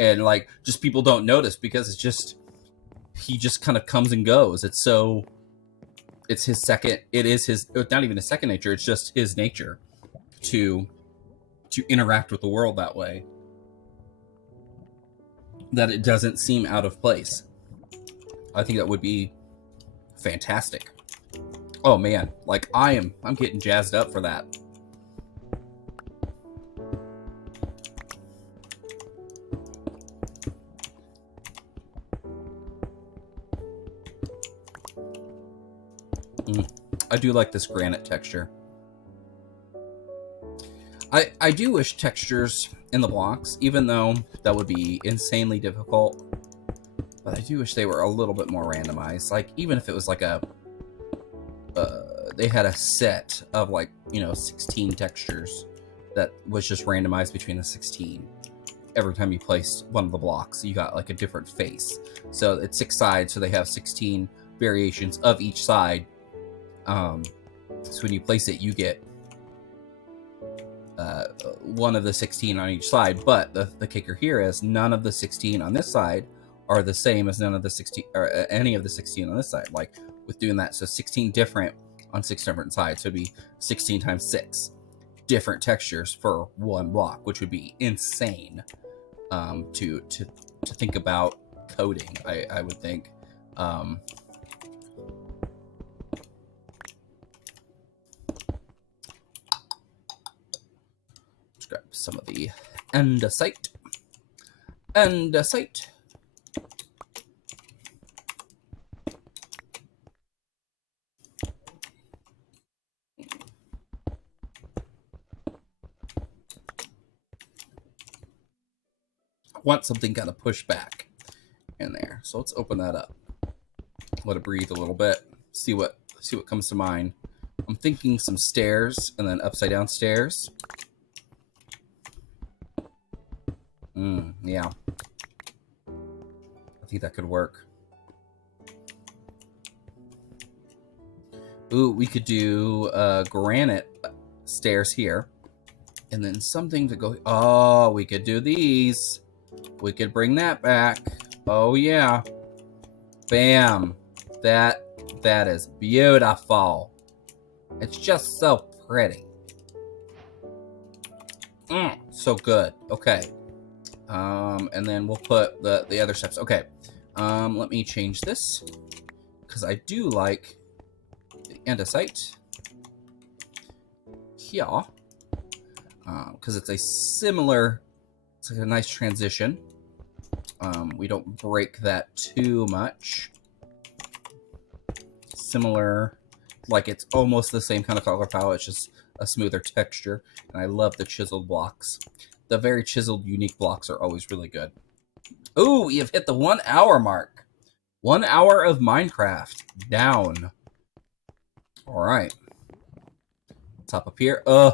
And, like, just people don't notice because he just kind of comes and goes. It's not even his second nature, it's just his nature to interact with the world that way, that it doesn't seem out of place. I think that would be fantastic. Oh man, like, I'm getting jazzed up for that. I do like this granite texture. I do wish textures in the blocks, even though that would be insanely difficult. But I do wish they were a little bit more randomized. Like, even if it was like they had a set of, like, 16 textures that was just randomized between the 16. Every time you placed one of the blocks, you got, like, a different face. So it's 6 sides, so they have 16 variations of each side. So when you place it, you get one of the 16 on each side. But the kicker here is none of the 16 on this side are the same as none of the 16 or any of the 16 on this side. Like, with doing that, so 16 different on 6 different sides, so it'd be 16 times 6 different textures for one block, which would be insane to think about coding. I would think. Let's grab some of the andesite. Want something kind of pushed back in there, so let's open that up, let it breathe a little bit, see what comes to mind. I'm thinking some stairs and then upside down stairs. Yeah, I think that could work. Ooh, we could do granite stairs here, and then something to go. Oh, we could do these. We could bring that back. Oh yeah. Bam. That is beautiful. It's just so pretty. So good. Okay. And then we'll put the other steps. Okay. Let me change this, because I do like the andesite here. Because it's it's like a nice transition. We don't break that too much. similar, like it's almost the same kind of color palette, it's just a smoother texture. And I love the chiseled blocks. The very chiseled, unique blocks are always really good. Ooh, we have hit the 1 hour mark. 1 hour of Minecraft down. All right. Top up here. I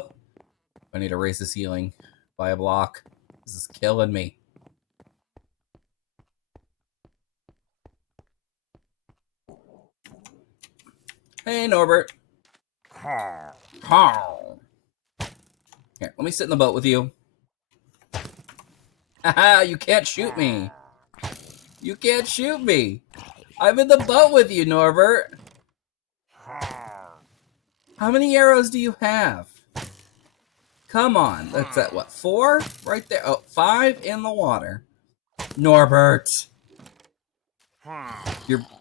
need to raise the ceiling by a block. This is killing me. Hey, Norbert. Here, let me sit in the boat with you. Haha, you can't shoot me. You can't shoot me. I'm in the boat with you, Norbert. How many arrows do you have? Come on. That's at what? 4? Right there. Oh, 5 in the water. Norbert.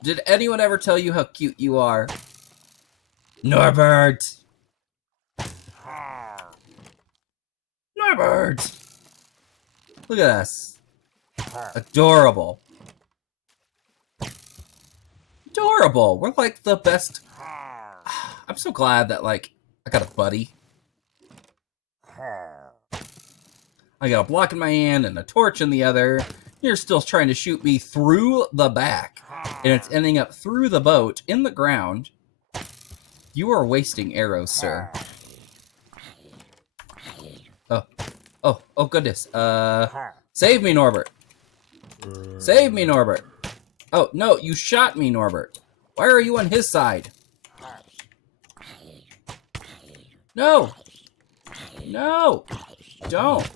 Did anyone ever tell you how cute you are? Norbert. Norbert. Look at us. Adorable. Adorable. We're like the best. I'm so glad that, like, I got a buddy. I got a block in my hand and a torch in the other. You're still trying to shoot me through the back. And it's ending up through the boat, in the ground. You are wasting arrows, sir. Oh, goodness. Save me, Norbert. Save me, Norbert. Oh, no, you shot me, Norbert. Why are you on his side? No. No. Don't.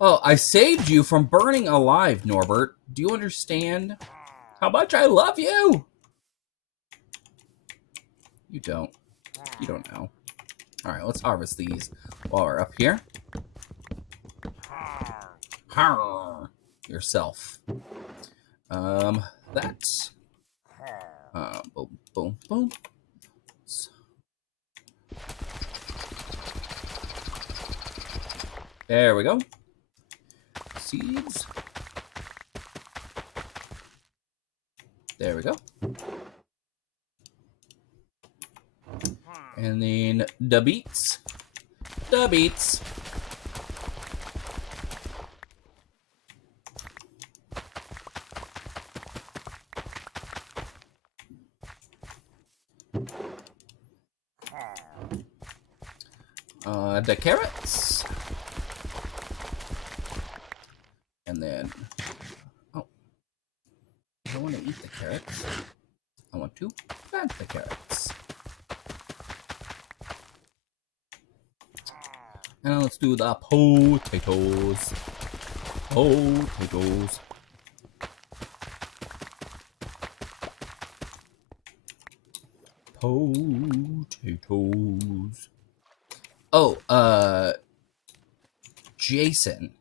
Oh, I saved you from burning alive, Norbert. Do you understand how much I love you? You don't. You don't know. All right, let's harvest these while we're up here. Yourself. That. Boom, boom, boom. There we go. Seeds. There we go. And then the beets. The beets. The carrots. And then, oh, I don't want to eat the carrots. I want to plant the carrots. And let's do the potatoes. Potatoes. Potatoes. Oh, Jason,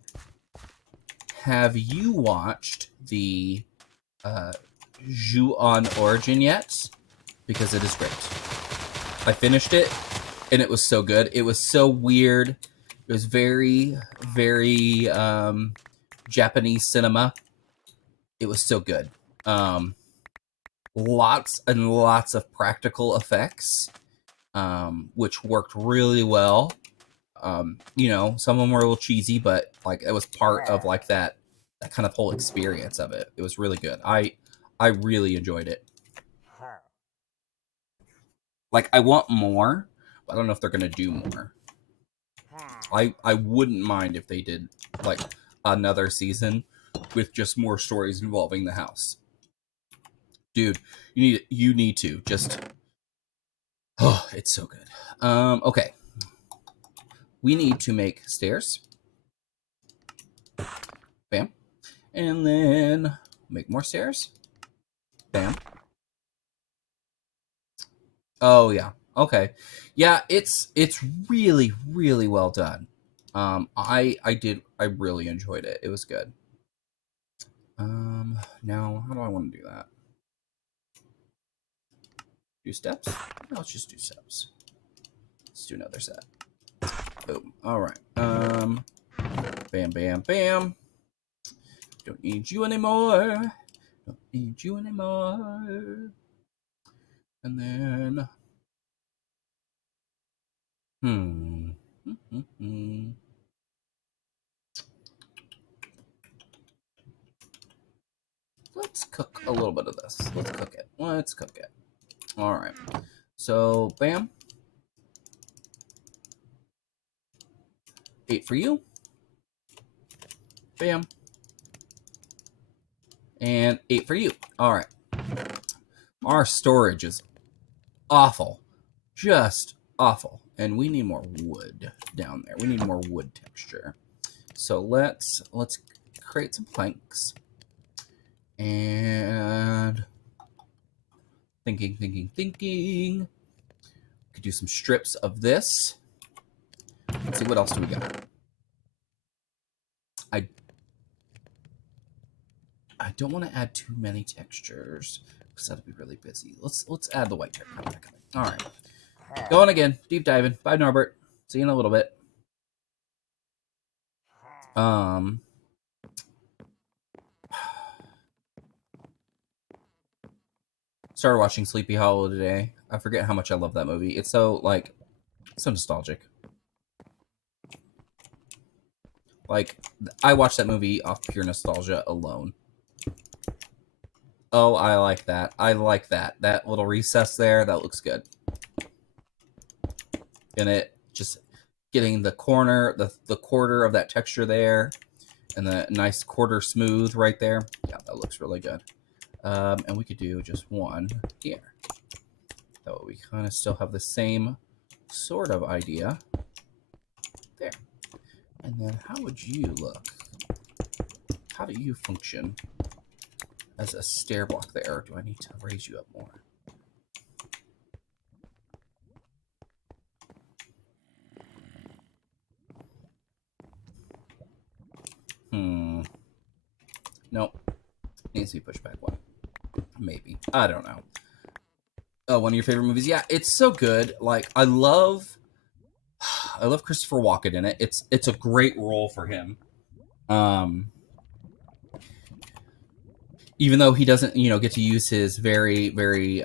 have you watched the Ju-On Origin yet? Because it is great. I finished it, and it was so good. It was so weird. It was very, very Japanese cinema. It was so good. Lots and lots of practical effects, which worked really well. You know, some of them were a little cheesy, but like it was part of like that kind of whole experience of it. It was really good. I really enjoyed it. Like, I want more, but I don't know if they're gonna do more. I wouldn't mind if they did like another season with just more stories involving the house. Dude, you need to just. Oh, it's so good. Okay. We need to make stairs. Bam. And then make more stairs. Bam. Oh yeah. Okay. Yeah, it's really, really well done. I really enjoyed it. It was good. Now how do I want to do that? Do steps? No, let's just do steps. Let's do another set. Boom. All right. Bam, bam, bam. Don't need you anymore. Don't need you anymore. And then, let's cook a little bit of this. Let's cook it. Let's cook it. All right. So, bam. 8 for you. Bam. And 8 for you. All right. Our storage is awful. Just awful. And we need more wood down there. We need more wood texture. So let's create some planks. And thinking. Could do some strips of this. Let's see, what else do we got? I don't want to add too many textures because that'd be really busy. Let's add the white texture. All right. Going again. Deep diving. Bye, Norbert. See you in a little bit. Started watching Sleepy Hollow today. I forget how much I love that movie. It's so, like, so nostalgic. Like, I watched that movie off pure nostalgia alone. Oh, I like that. I like that. That little recess there, that looks good. And it just getting the corner, the quarter of that texture there, and the nice quarter smooth right there. Yeah, that looks really good. And we could do just one here. That way we kind of still have the same sort of idea. There. And then how would you look? How do you function as a stair block there? Or do I need to raise you up more? Nope. Needs to be pushed back one. Maybe. I don't know. Oh, one of your favorite movies? Yeah, it's so good. Like, I love Christopher Walken in it. It's a great role for him. Even though he doesn't, get to use his very, very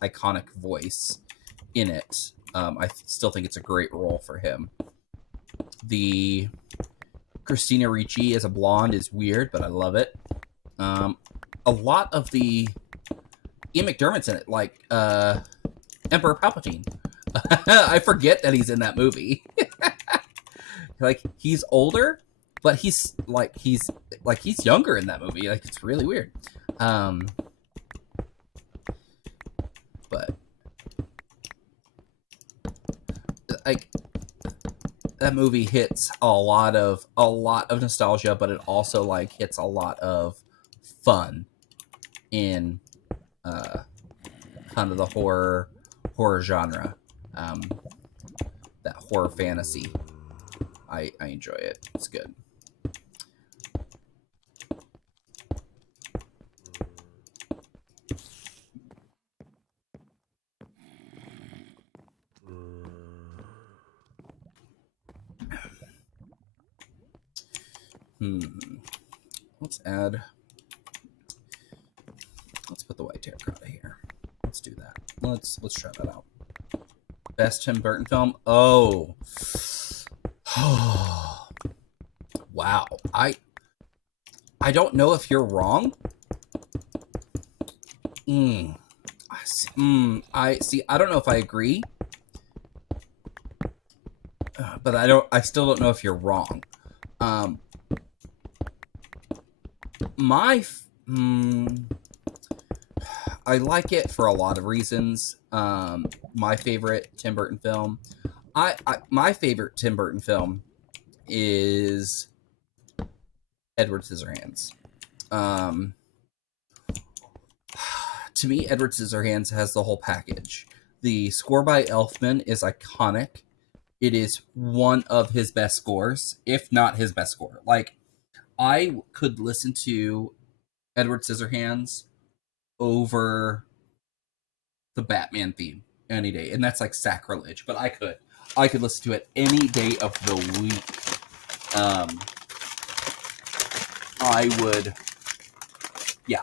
iconic voice in it, I still think it's a great role for him. The Christina Ricci as a blonde is weird, but I love it. A lot of the Ian McDermott's in it, like Emperor Palpatine. I forget that he's in that movie. Like, he's older, but he's younger in that movie. Like, it's really weird. But like, that movie hits a lot of nostalgia, but it also like hits a lot of fun in kind of the horror genre, that horror fantasy. I enjoy it. It's good. Let's put the white terracotta here. Let's do that. Let's try that out. Best Tim Burton film? Oh. Wow. I don't know if you're wrong. I see. I don't know if I agree, but I still don't know if you're wrong. I like it for a lot of reasons. My favorite Tim Burton film, my favorite Tim Burton film is Edward Scissorhands. To me, Edward Scissorhands has the whole package. The score by Elfman is iconic. It is one of his best scores, if not his best score. Like, I could listen to Edward Scissorhands over the Batman theme any day, and that's like sacrilege, but I could listen to it any day of the week. I would, yeah.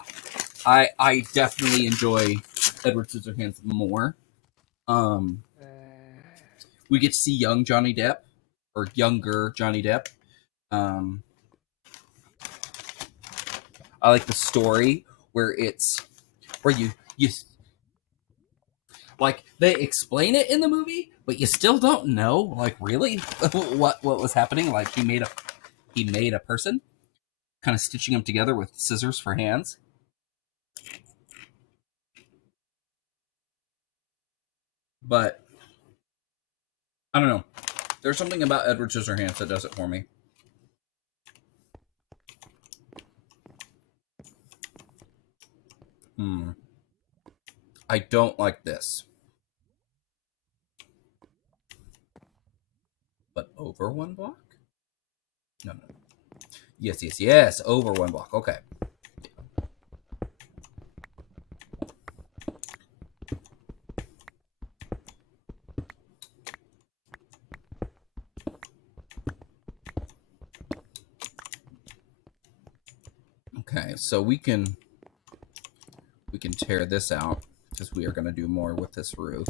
I definitely enjoy Edward Scissorhands more. We get to see young Johnny Depp, or younger Johnny Depp. I like the story where you like they explain it in the movie, but you still don't know like really what was happening. Like he made a person, kind of stitching them together with scissors for hands. But I don't know. There's something about Edward Scissorhands that does it for me. I don't like this. But over one block? No. Yes. Over one block. Okay. Okay, so we can tear this out because we are going to do more with this roof.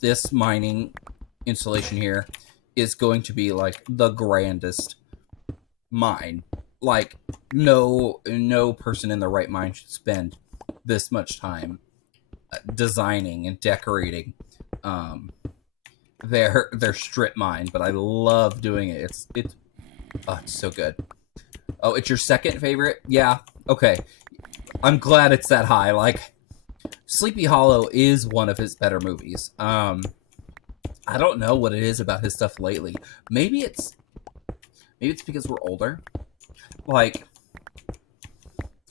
This mining installation here is going to be like the grandest mine. Like no person in their right mind should spend this much time designing and decorating their strip mine, but I love doing it. It's so good. Oh, it's your second favorite? Yeah. Okay. I'm glad it's that high. Like Sleepy Hollow is one of his better movies. I don't know what it is about his stuff lately. Maybe it's because we're older. Like,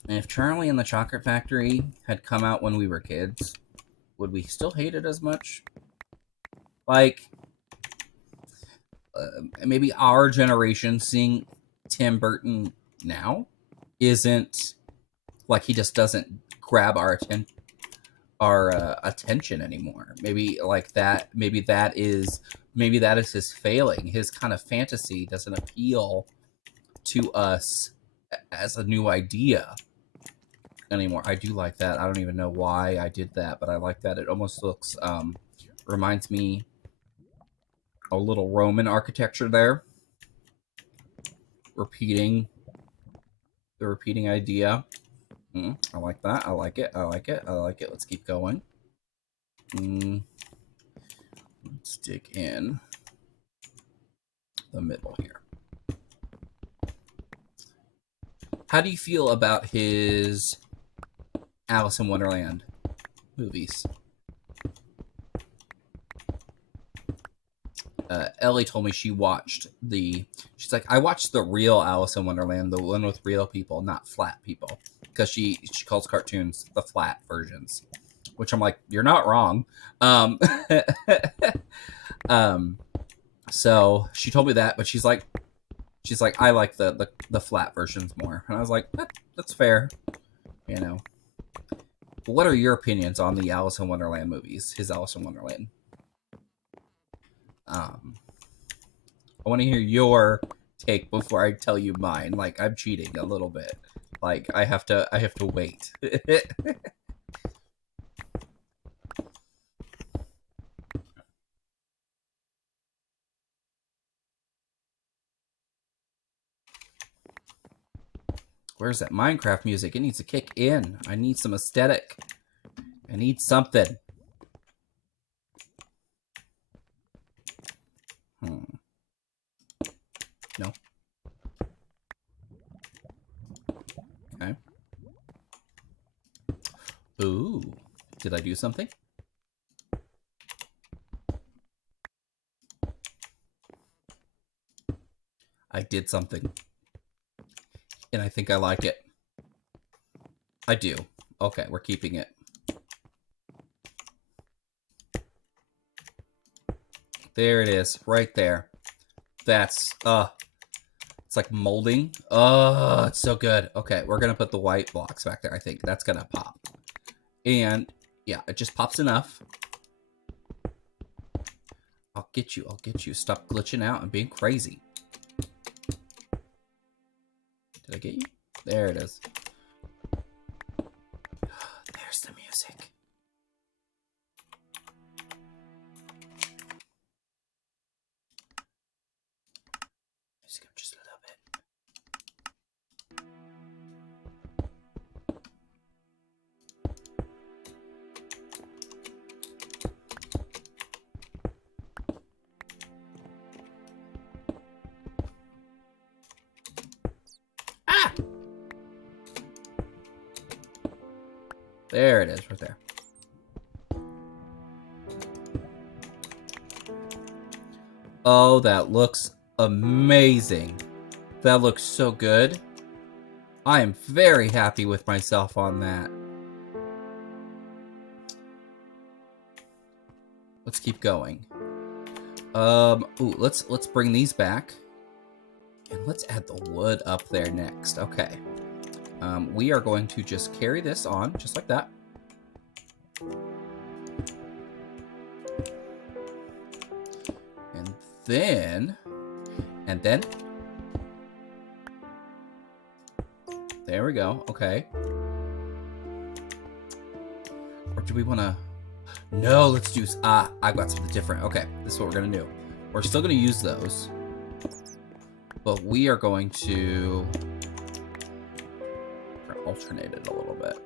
if Charlie and the Chocolate Factory had come out when we were kids, would we still hate it as much? Like, maybe our generation seeing Tim Burton now isn't like he just doesn't grab our attention anymore. Maybe like that. Maybe that is his failing. His kind of fantasy doesn't appeal to us as a new idea anymore. I do like that. I don't even know why I did that, but I like that. It almost looks reminds me a little Roman architecture there. Repeating idea. I like that. I like it. Let's keep going. Let's dig in the middle here. How do you feel about his Alice in Wonderland movies? Ellie told me she's like, I watched the real Alice in Wonderland, the one with real people, not flat people, because she calls cartoons the flat versions, which I'm like, you're not wrong. So she told me that, but she's like, I like the flat versions more, and I was like, that's fair, you know. But what are your opinions on the Alice in Wonderland movies? His Alice in Wonderland. I want to hear your take before I tell you mine. Like I'm cheating a little bit. Like I have to wait. Where's that Minecraft music? It needs to kick in. I need some aesthetic. I need something. No. Okay. Ooh. Did I do something? I did something. And I think I like it. I do. Okay, we're keeping it. There it is, right there. That's, it's like molding. Oh, it's so good. Okay, we're gonna put the white blocks back there. I think that's gonna pop. And yeah, it just pops enough. I'll get you. Stop glitching out and being crazy. Did I get you? There it is. There it is, right there. Oh, that looks amazing. That looks so good. I am very happy with myself on that. Let's keep going. Ooh, let's bring these back. And let's add the wood up there next. Okay. We are going to just carry this on, just like that. And then, there we go. Okay. Or do we want to? No, let's do. I got something different. Okay, this is what we're gonna do. We're still gonna use those, but we are going to alternate it a little bit.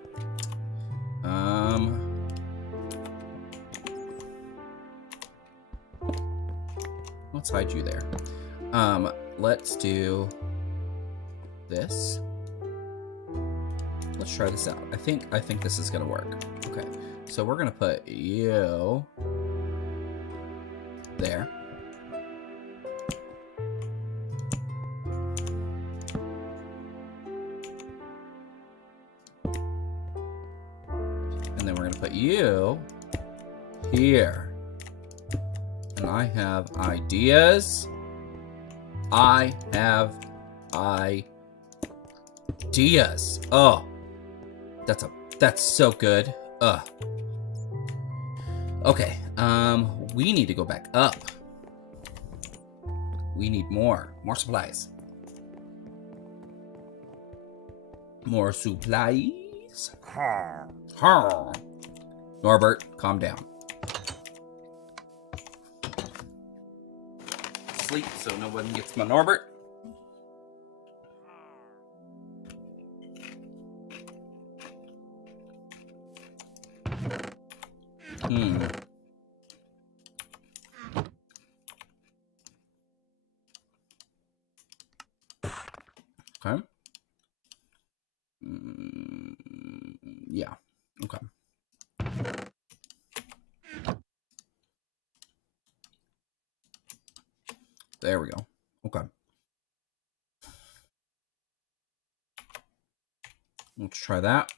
Let's hide you there. Let's do this. Let's try this out. I think this is gonna work. Okay, so we're gonna put you there. And then we're gonna put you here. And I have ideas. I have ideas. Oh, that's so good. Okay. We need to go back up. We need more supplies. More supplies. Norbert, calm down. Sleep so no one gets my Norbert. Okay. Yeah. Okay. There we go. Okay. Let's try that.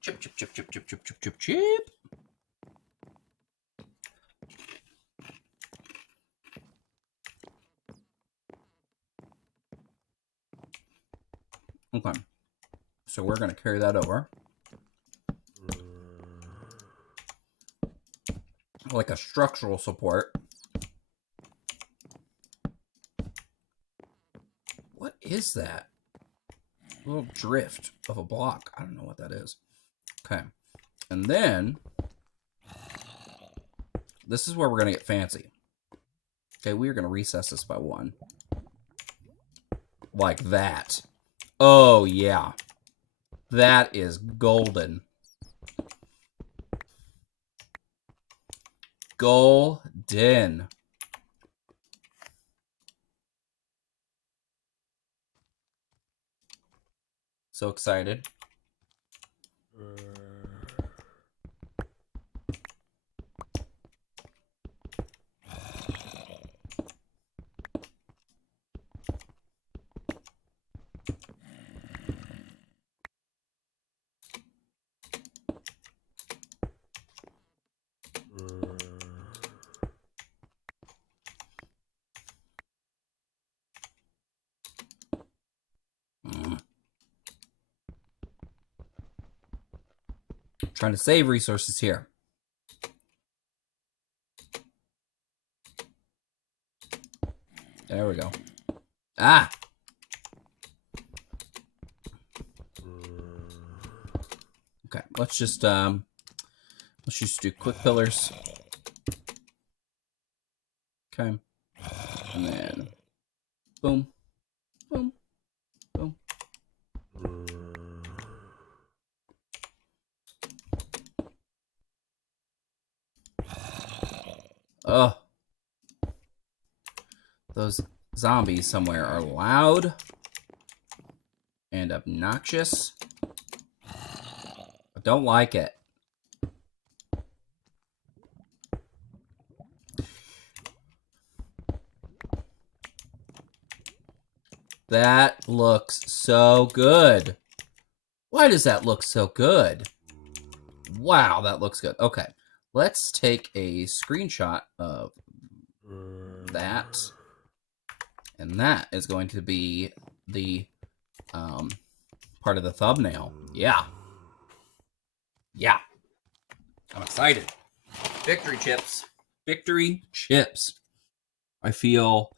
Chip, chip, chip, chip, chip, chip, chip, chip, chip. Okay. So we're going to carry that over. Like a structural support. What is that? A little drift of a block. I don't know what that is. Okay. And then, this is where we're going to get fancy. Okay, we are going to recess this by 1. Like that. Oh, yeah. That is golden. Golden. So excited. Trying to save resources here. There we go. Ah! Okay, let's just do quick pillars. Okay, and then boom, boom, boom. Ugh. Those zombies somewhere are loud and obnoxious. I don't like it. That looks so good. Why does that look so good? Wow, that looks good. Okay, let's take a screenshot of that. And that is going to be the part of the thumbnail. Yeah. Yeah. I'm excited. Victory chips. Victory chips. I feel...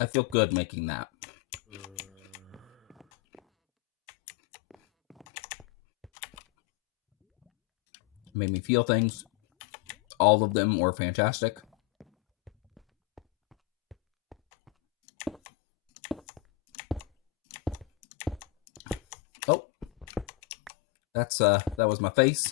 I feel good making that. Made me feel things. All of them were fantastic. Oh. That's that was my face.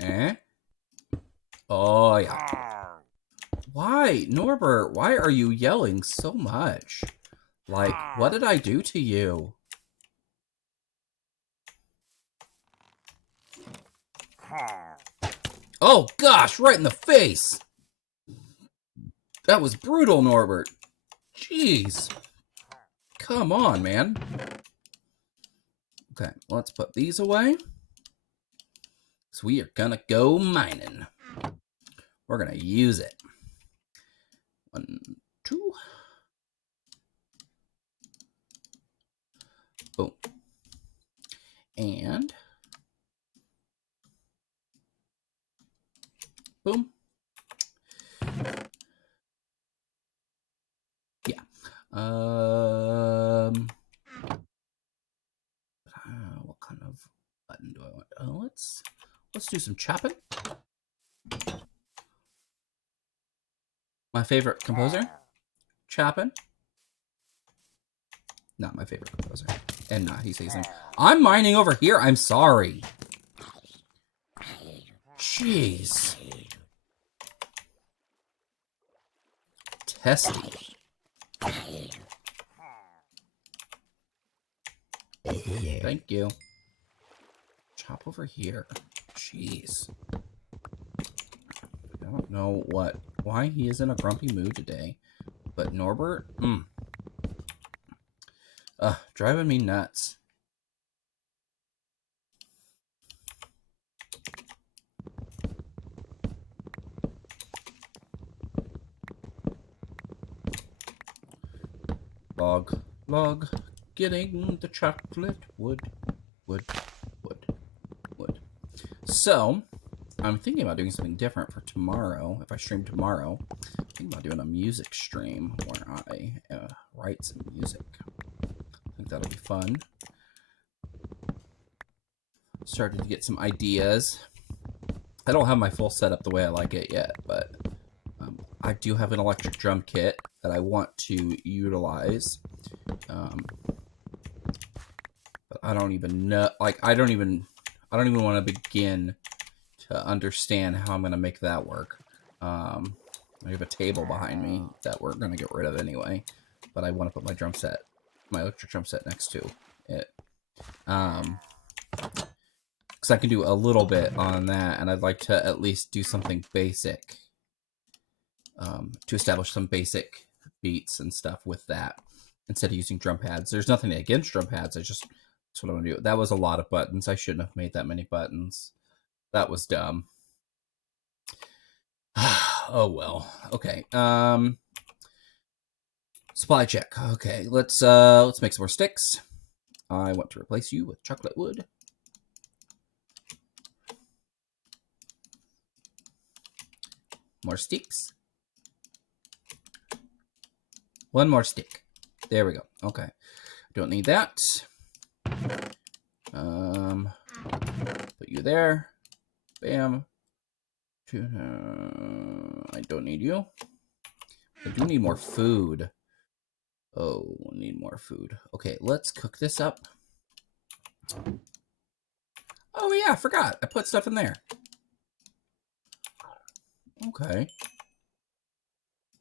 Eh? Oh yeah. Why, Norbert? Why are you yelling so much? Like, what did I do to you? Oh gosh, right in the face! That was brutal, Norbert. Jeez. Come on, man. Okay, let's put these away. So we are gonna go mining. We're gonna use it. 1, 2. Boom. And boom. Yeah. What kind of button do I want? Let's do some chopping. My favorite composer, chopping. Not my favorite composer, and not he says I'm mining over here. I'm sorry. Jeez. Testy. Thank you. Chop over here. Jeez. I don't know why he is in a grumpy mood today. But Norbert, driving me nuts. Log, getting the chocolate wood. So, I'm thinking about doing something different for tomorrow. If I stream tomorrow, I'm thinking about doing a music stream where I write some music. I think that'll be fun. Started to get some ideas. I don't have my full setup the way I like it yet, but I do have an electric drum kit that I want to utilize. But I don't even know. Like, I don't even want to begin to understand how I'm going to make that work. I have a table behind me that we're going to get rid of anyway, but I want to put my drum set, my electric drum set, next to it. Because I can do a little bit on that, and I'd like to at least do something basic to establish some basic beats and stuff with that instead of using drum pads. There's nothing against drum pads. That's what I want to do. That was a lot of buttons. I shouldn't have made that many buttons. That was dumb. Oh well. Okay. Supply check. Okay, let's make some more sticks. I want to replace you with chocolate wood. More sticks. One more stick. There we go. Okay. Don't need that. Put you there. Bam. I don't need you. I do need more food. Oh, I need more food. Okay, let's cook this up. Oh yeah, I forgot. I put stuff in there. Okay.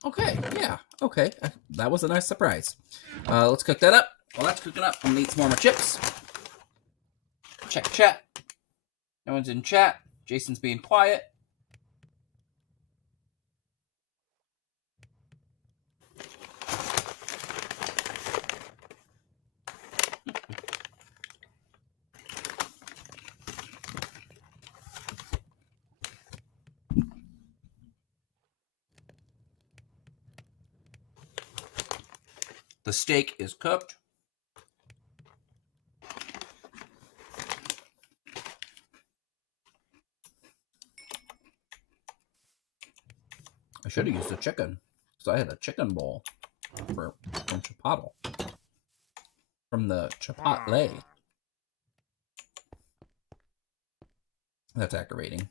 Okay, yeah. Okay. That was a nice surprise. Let's cook that up. While that's cooking up, I'm gonna eat some more chips. Check chat. No one's in chat. Jason's being quiet. The steak is cooked. I should have used the chicken, because I had a chicken bowl from Chipotle. From the Chipotle. That's aggravating.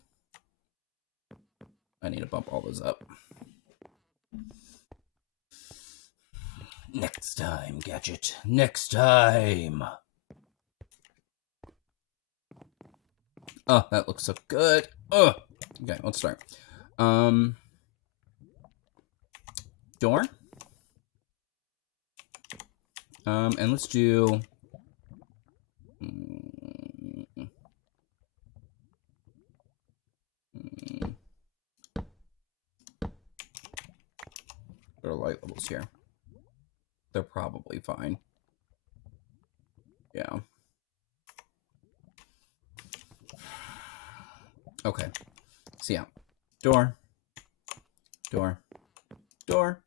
I need to bump all those up. Next time, Gadget. Next time. Oh, that looks so good. Oh, okay, let's start. Door. And let's do. There are light levels here. They're probably fine. Yeah. Okay. So yeah. Door. Door. Door.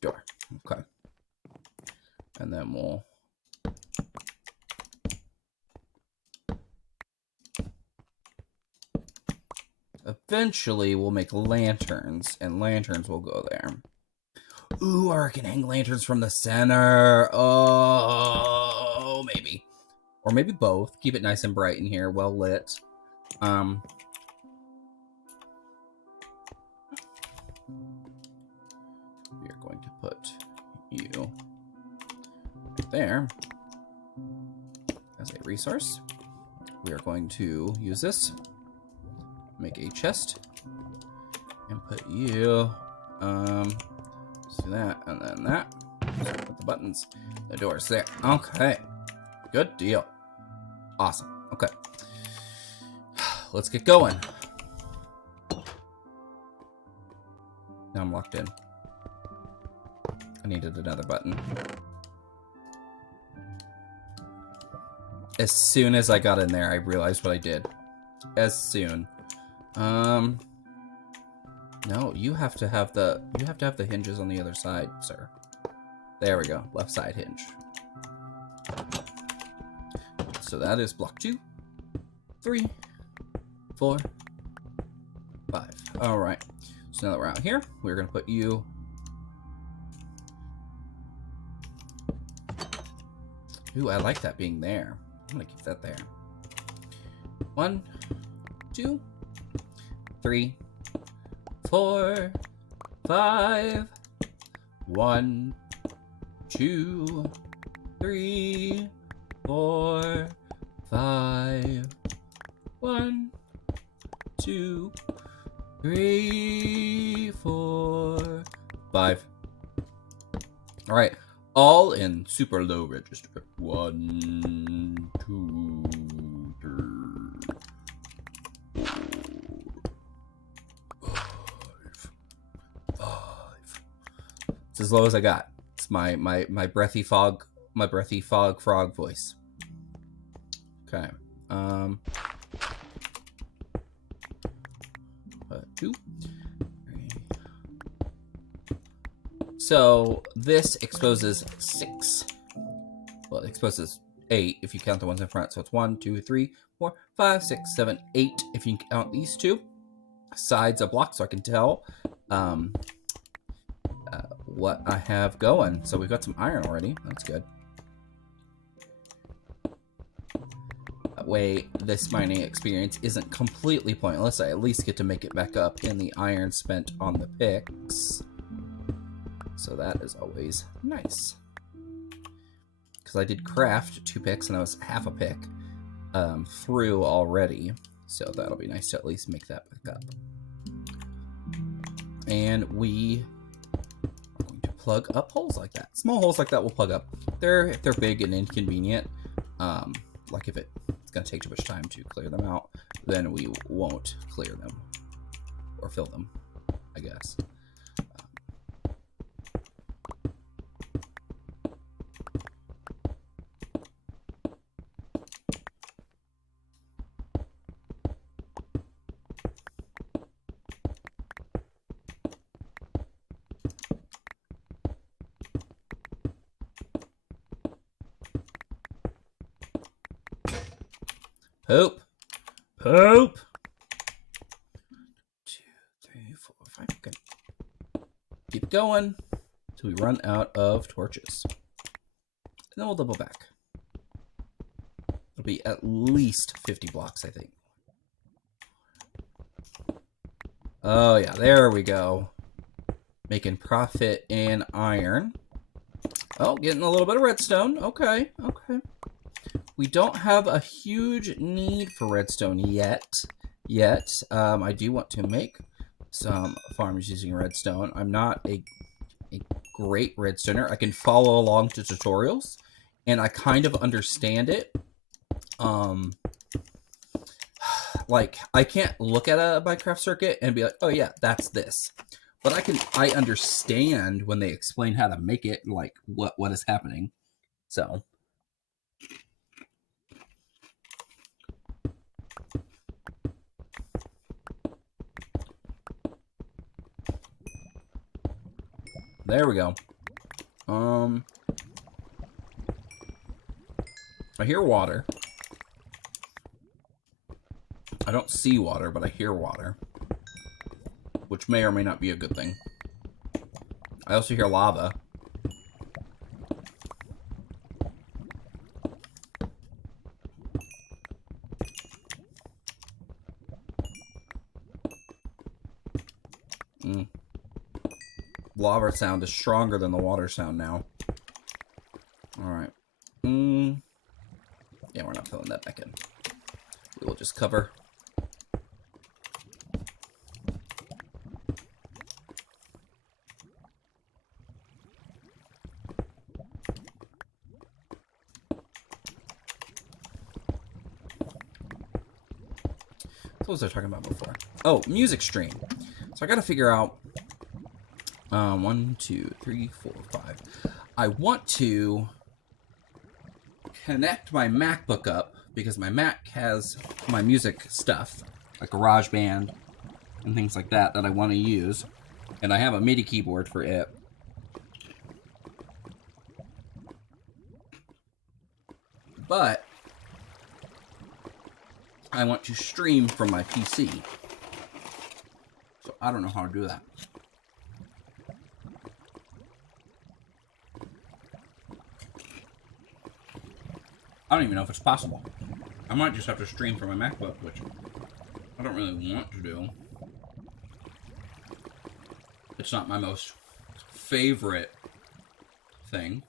Door. Okay. And then we'll. Eventually, we'll make lanterns, and lanterns will go there. Ooh, or I can hang lanterns from the center. Oh, maybe. Or maybe both. Keep it nice and bright in here, well lit. We are going to put you right there as a resource. We are going to use this. Make a chest. And put you... let's do that, and then that. Put the buttons. The door's there. Okay. Good deal. Awesome. Okay. Let's get going. Now I'm locked in. I needed another button. As soon as I got in there, I realized what I did. As soon. No, you have to have the hinges on the other side, sir. There we go. Left side hinge. So that is block 2, 3, 4, 5. All right. So now that we're out here, we're going to put you... Ooh, I like that being there. I'm going to keep that there. 1, 2, 3, 4, 5. 1, 2, 3, 4, 5. 1, 2, 3, 4, 5. All right, all in super low register. 1, 2, 3, 4, 5. It's as low as I got. It's my breathy frog voice. Okay. 2. So this exposes 6. Well, it exposes 8 if you count the ones in front. So it's 1, 2, 3, 4, 5, 6, 7, 8 if you count these two sides of blocks, so I can tell what I have going. So we've got some iron already. That's good. That way, this mining experience isn't completely pointless. I at least get to make it back up in the iron spent on the picks. So that is always nice. Because I did craft 2 picks and I was half a pick through already. So that'll be nice to at least make that back up. And we are going to plug up holes like that. Small holes like that will plug up. If they're big and inconvenient, like if it's going to take too much time to clear them out, then we won't clear them or fill them, I guess. Poop. Poop. 2, 3, 4, 5. Okay. Keep going until we run out of torches. And then we'll double back. It'll be at least 50 blocks, I think. Oh, yeah. There we go. Making profit in iron. Oh, getting a little bit of redstone. Okay. Okay. We don't have a huge need for redstone yet. I do want to make some farms using redstone. I'm not a great redstoner. I can follow along to tutorials, and I kind of understand it. Like, I can't look at a Minecraft circuit and be like, oh yeah, that's this. But I understand when they explain how to make it, like what is happening. So there we go. I hear water. I don't see water, but I hear water, which may or may not be a good thing. I also hear lava. Lava sound is stronger than the water sound now. Alright. Yeah, we're not filling that back in. We will just cover. What was I talking about before? Oh, music stream. So I gotta figure out 1, 2, 3, 4, 5. I want to connect my MacBook up because my Mac has my music stuff, like GarageBand and things like that I want to use, and I have a MIDI keyboard for it. But I want to stream from my PC, so I don't know how to do that. I don't even know if it's possible. I might just have to stream from my MacBook, which I don't really want to do. It's not my most favorite thing.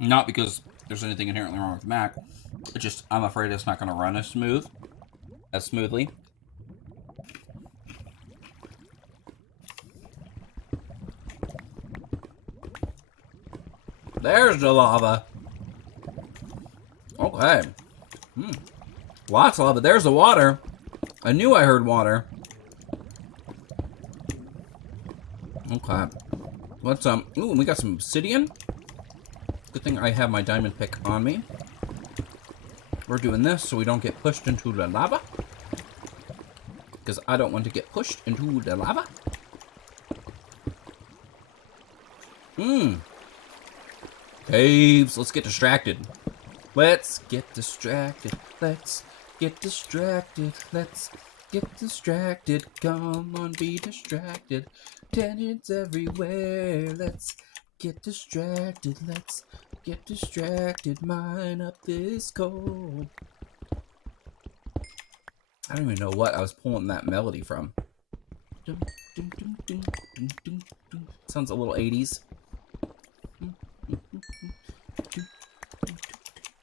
Not because there's anything inherently wrong with Mac. It's just, I'm afraid it's not going to run as smoothly. There's the lava. Okay. Lots of lava. There's the water. I knew I heard water. Okay. Let's, ooh, we got some obsidian. Good thing I have my diamond pick on me. We're doing this so we don't get pushed into the lava. because I don't want to get pushed into the lava. Caves. Let's get distracted. Let's get distracted. Let's get distracted. Let's get distracted. Come on, be distracted. Tangents everywhere. Let's get distracted. Let's get distracted. Mine up this coal. I don't even know what I was pulling that melody from. Sounds a little 80s.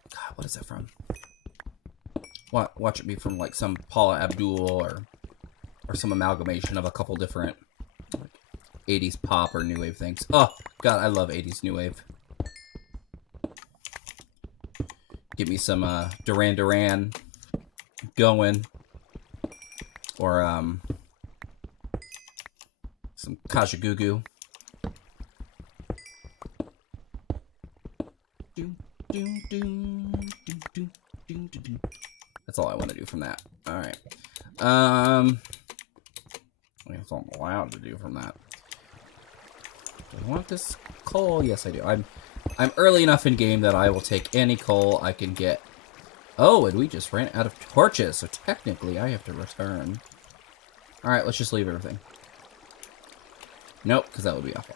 God, what is that from? Watch it be from like some Paula Abdul or some amalgamation of a couple different like 80s pop or new wave things. Oh God, I love 80s new wave. Give me some Duran Duran going, or some Kajagoogoo. That's all I want to do from that. All right. That's all I'm allowed to do from that. Do I want this coal? Yes, I do. I'm early enough in game that I will take any coal I can get. Oh, and we just ran out of torches, so technically I have to return. All right, let's just leave everything. Nope, because that would be awful.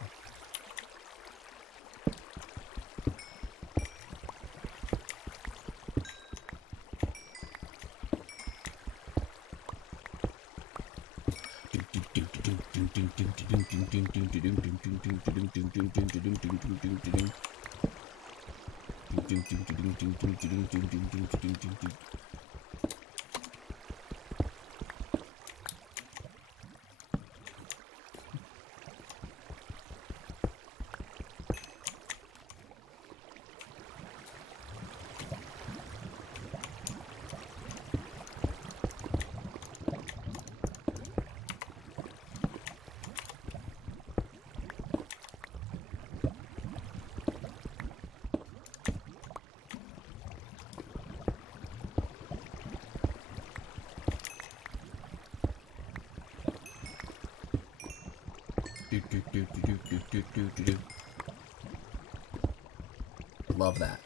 Love that.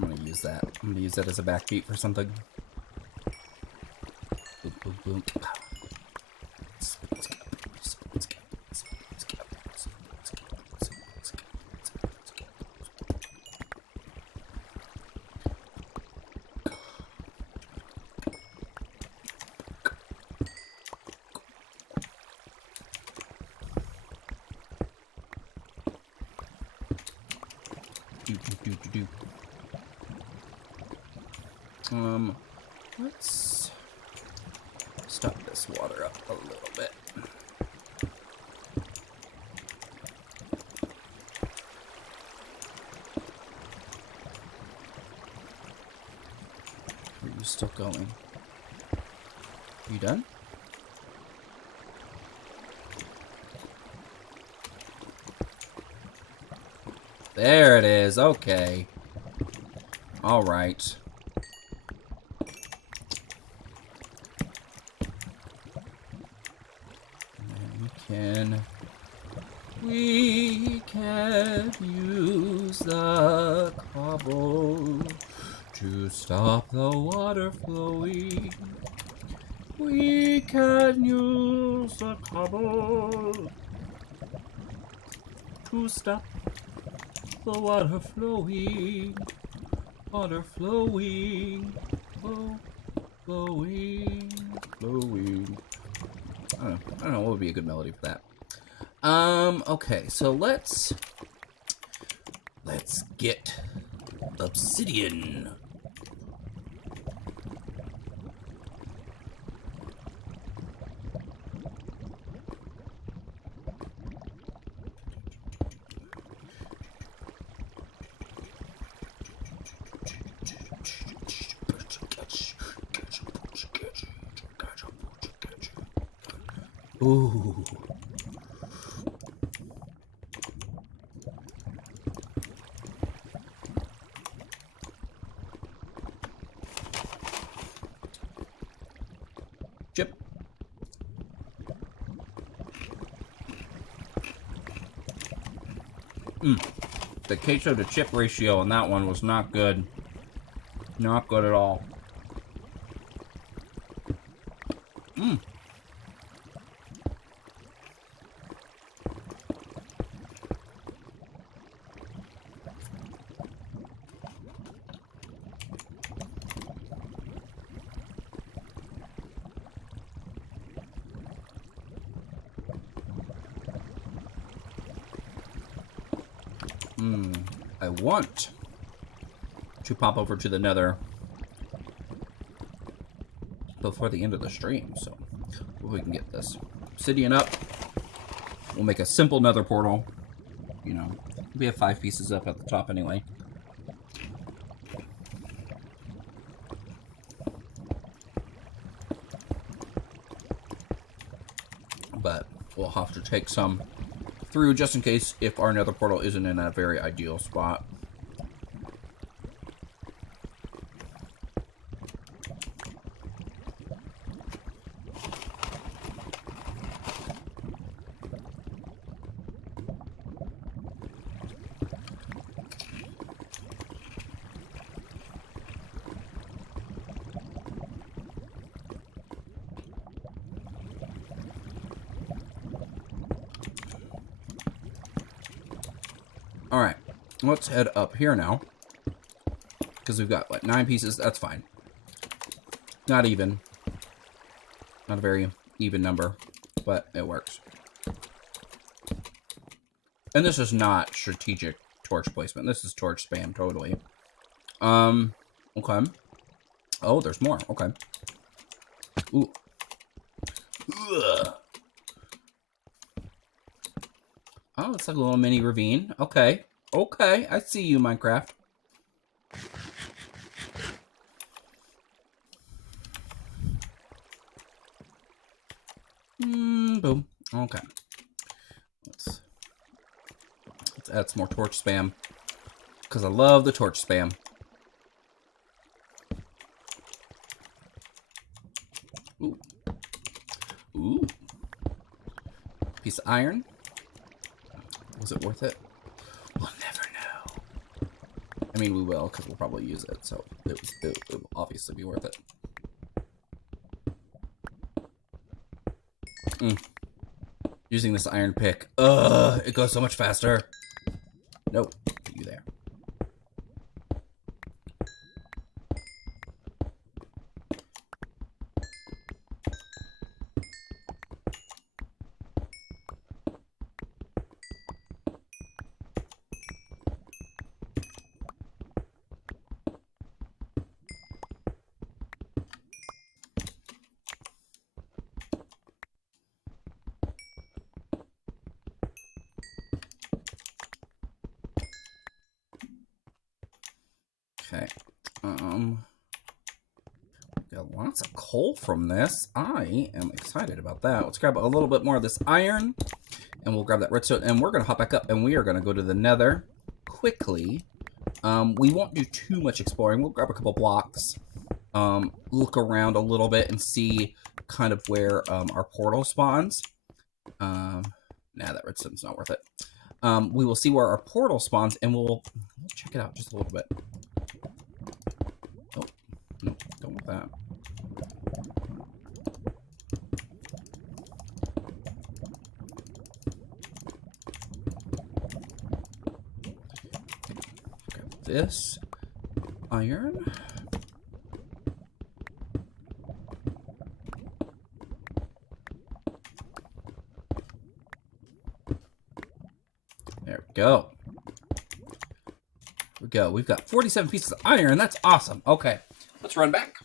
I'm gonna use that. I'm gonna use that as a backbeat for something. Boom, boom, boom. Let's stop this water up a little bit. Are you still going? Are you done? There it is. Okay. All right. We can use the cobble to stop the water flowing. We can use the cobble to stop the water flowing. Water flowing, flowing. I don't know what would be a good melody for that. Okay, so let's get obsidian. Ooh. chip. The queso to chip ratio on that one was not good. Not good at all. I want to pop over to the nether before the end of the stream, so we can get this obsidian up. We'll make a simple nether portal. You know, we have 5 pieces up at the top anyway. But we'll have to take some through just in case if our nether portal isn't in a very ideal spot. Alright, let's head up here now. Because we've got, what, 9 pieces? That's fine. Not even. Not a very even number, but it works. And this is not strategic torch placement. This is torch spam, totally. Okay. Oh, there's more. Okay. Ooh. Ugh. Oh, it's like a little mini ravine. Okay. Okay, I see you, Minecraft. Boom. Okay. Let's add some more torch spam. Because I love the torch spam. Ooh. Ooh. Piece of iron. Was it worth it? We'll never know. I mean, we will, because we'll probably use it, so it will obviously be worth it. Using this iron pick. It goes so much faster. Nope. Put you there. Okay. Got lots of coal from this. I am excited about that. Let's grab a little bit more of this iron, and we'll grab that redstone, and we're gonna hop back up, and we are gonna go to the nether quickly. We won't do too much exploring. We'll grab a couple blocks, look around a little bit, and see kind of where our portal spawns. Nah, that redstone's not worth it. We will see where our portal spawns, and we'll check it out just a little bit. Oh, no, don't want that. Grab this iron. There we go. Here we go. We've got 47 pieces of iron. That's awesome. Okay, let's run back.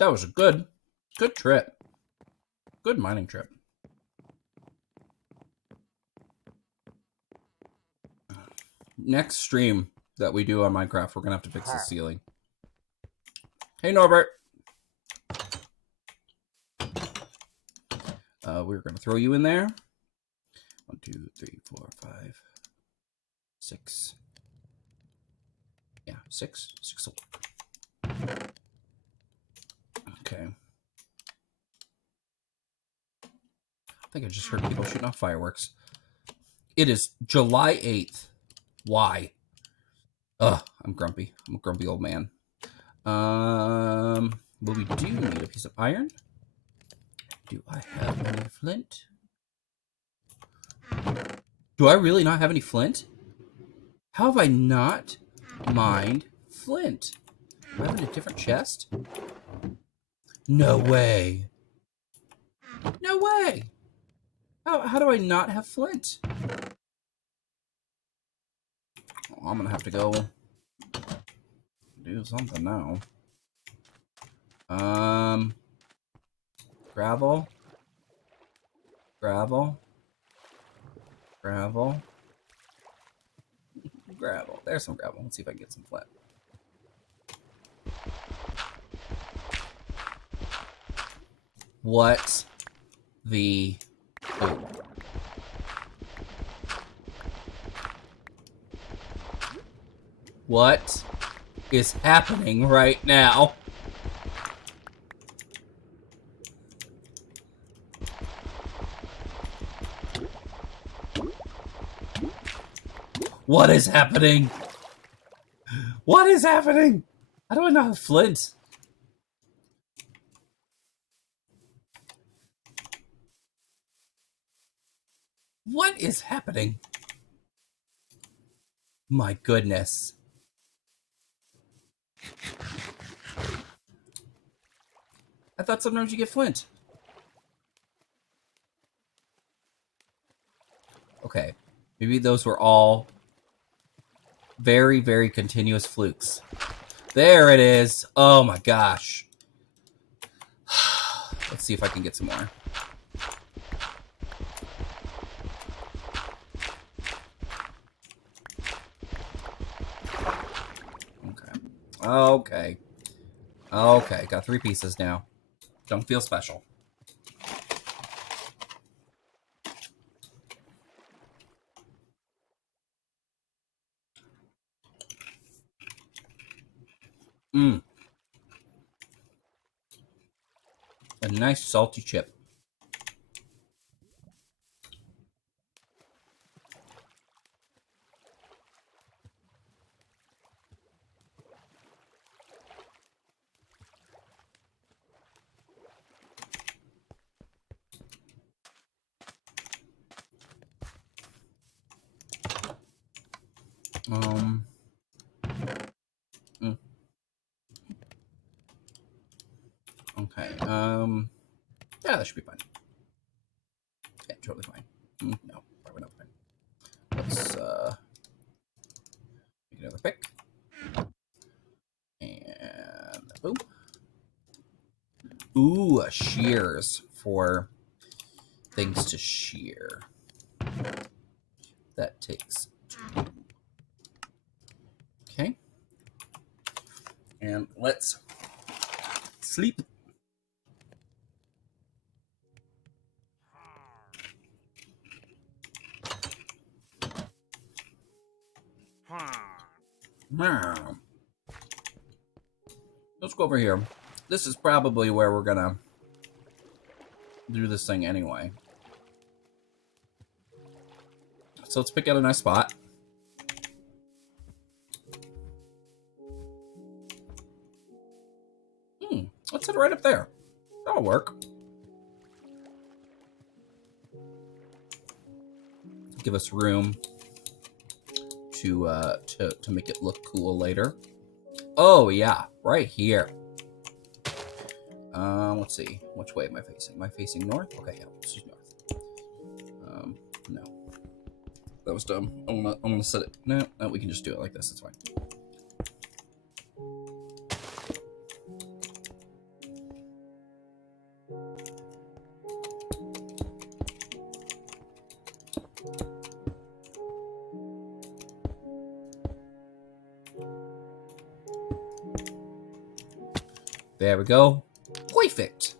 That was a good trip. Good mining trip. Next stream that we do on Minecraft, we're gonna have to fix the ceiling. Hey, Norbert. We're going to throw you in there. 1, 2, 3, 4, 5, 6. Yeah, 6. 6. Okay. I think I just heard people shooting off fireworks. It is July 8th. Why? Ugh, I'm grumpy. I'm a grumpy old man. Well, we do need a piece of iron. Do I have any flint? Do I really not have any flint? How have I not mined flint? Do I have it in a different chest? No way. No way. How do I not have flint? Oh, I'm gonna have to go do something now. Gravel. Gravel. Gravel. Gravel. There's some gravel. Let's see if I can get some flint. What the... Oh. What is happening right now? What is happening? What is happening? How do I not have flint? What is happening? My goodness. I thought sometimes you get flint. Okay. Maybe those were all very, very continuous flukes. There it is. Oh my gosh. Let's see if I can get some more. Okay. Okay. Okay. Got 3 pieces now. Don't feel special. Mmm. A nice salty chip. Mm. Okay. Yeah, that should be fine. Yeah, totally fine. No, probably not fine. Let's make another pick. And boom. Ooh, shears for things to shear. That takes 2. Okay. And let's sleep. Let's go over here. This is probably where we're gonna do this thing anyway. So let's pick out a nice spot. Let's set it right up there. That'll work. Give us room to make it look cool later. Oh yeah, right here. Let's see. Which way am I facing? Am I facing north? Okay, yeah, let's use north. No, that was dumb. I'm gonna set it. No, we can just do it like this. It's fine. There we go. Perfect.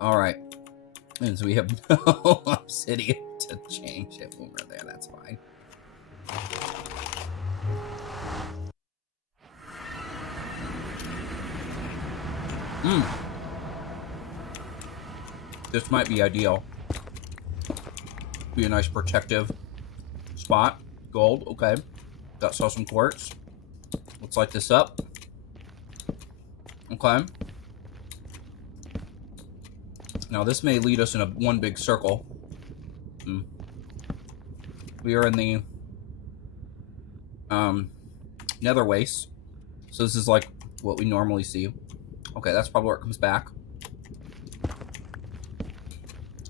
All right. And so we have no obsidian to change it when we're there. That's fine. This might be ideal. Be a nice protective spot. Gold, okay. Got some quartz. Let's light this up. Okay. Now this may lead us in one big circle. We are in the nether waste. So this is like what we normally see. Okay, that's probably where it comes back.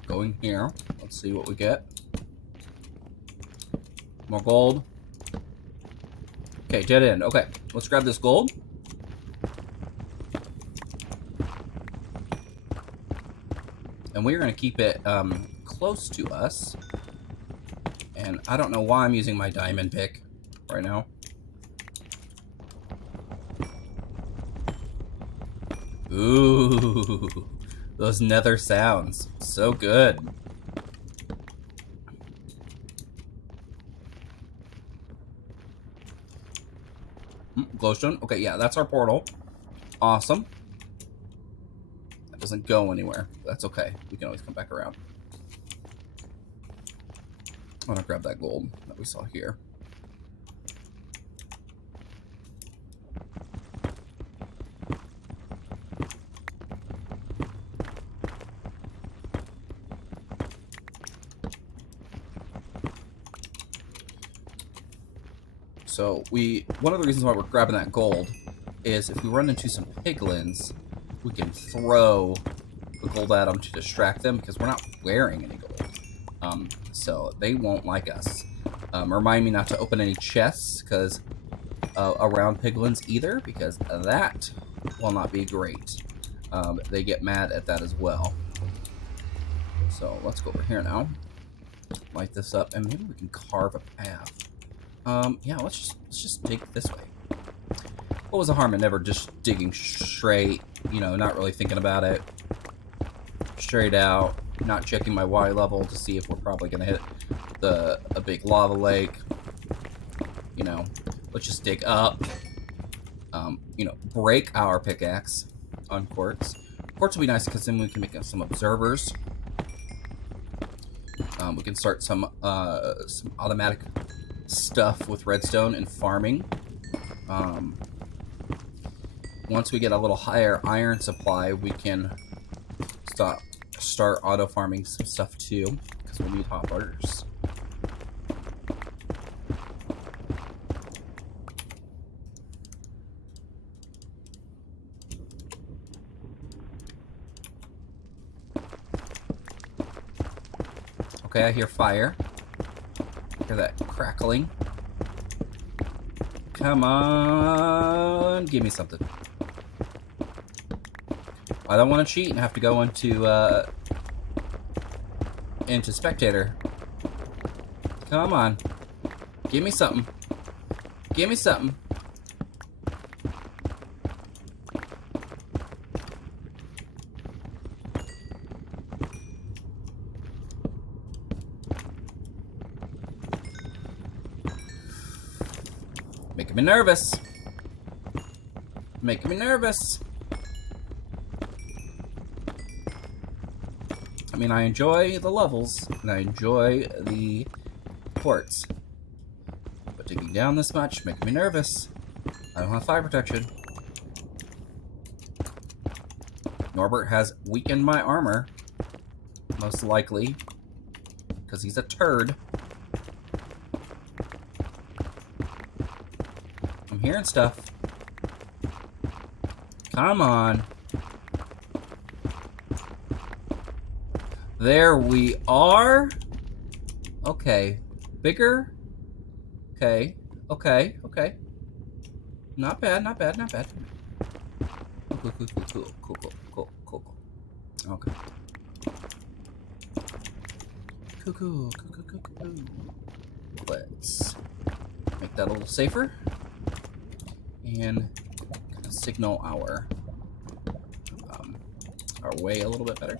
Going here. Let's see what we get. More gold. Okay, dead end. Okay, let's grab this gold. And we're going to keep it close to us. And I don't know why I'm using my diamond pick right now. Ooh, those nether sounds. So good. Glowstone. Okay, yeah, that's our portal. Awesome. That doesn't go anywhere. That's okay. We can always come back around. I want to grab that gold that we saw here. So one of the reasons why we're grabbing that gold is if we run into some piglins, we can throw the gold at them to distract them because we're not wearing any gold. So they won't like us. Remind me not to open any chests because around piglins either, because that will not be great. They get mad at that as well. So let's go over here now. Light this up, and maybe we can carve a path. Yeah, let's just dig this way. What was the harm in never just digging straight, you know, not really thinking about it. Straight out, not checking my Y level to see if we're probably gonna hit a big lava lake. You know, let's just dig up. You know, break our pickaxe on quartz. Quartz will be nice because then we can make some observers. We can start some automatic stuff with redstone and farming. Once we get a little higher iron supply, we can start auto farming some stuff too, because we'll need hoppers. Okay, I hear fire. Hear that crackling. Come on, give me something. I don't want to cheat and have to go into spectator. Come on, give me something. Give me something. Making me nervous. Making me nervous. I mean, I enjoy the levels, and I enjoy the ports. But digging down this much, making me nervous. I don't have fire protection. Norbert has weakened my armor. Most likely. Because he's a turd. I'm hearing stuff. Come on. There we are. Okay. Bigger. Okay. Okay. Okay. Not bad. Not bad. Not bad. Cool. Cool. Cool. Cool. Cool. Cool. Cool. Cool. Cool. Okay. Cool. Cool. Cool. Cool. Cool. Let's make that a little safer and kind of signal our way a little bit better.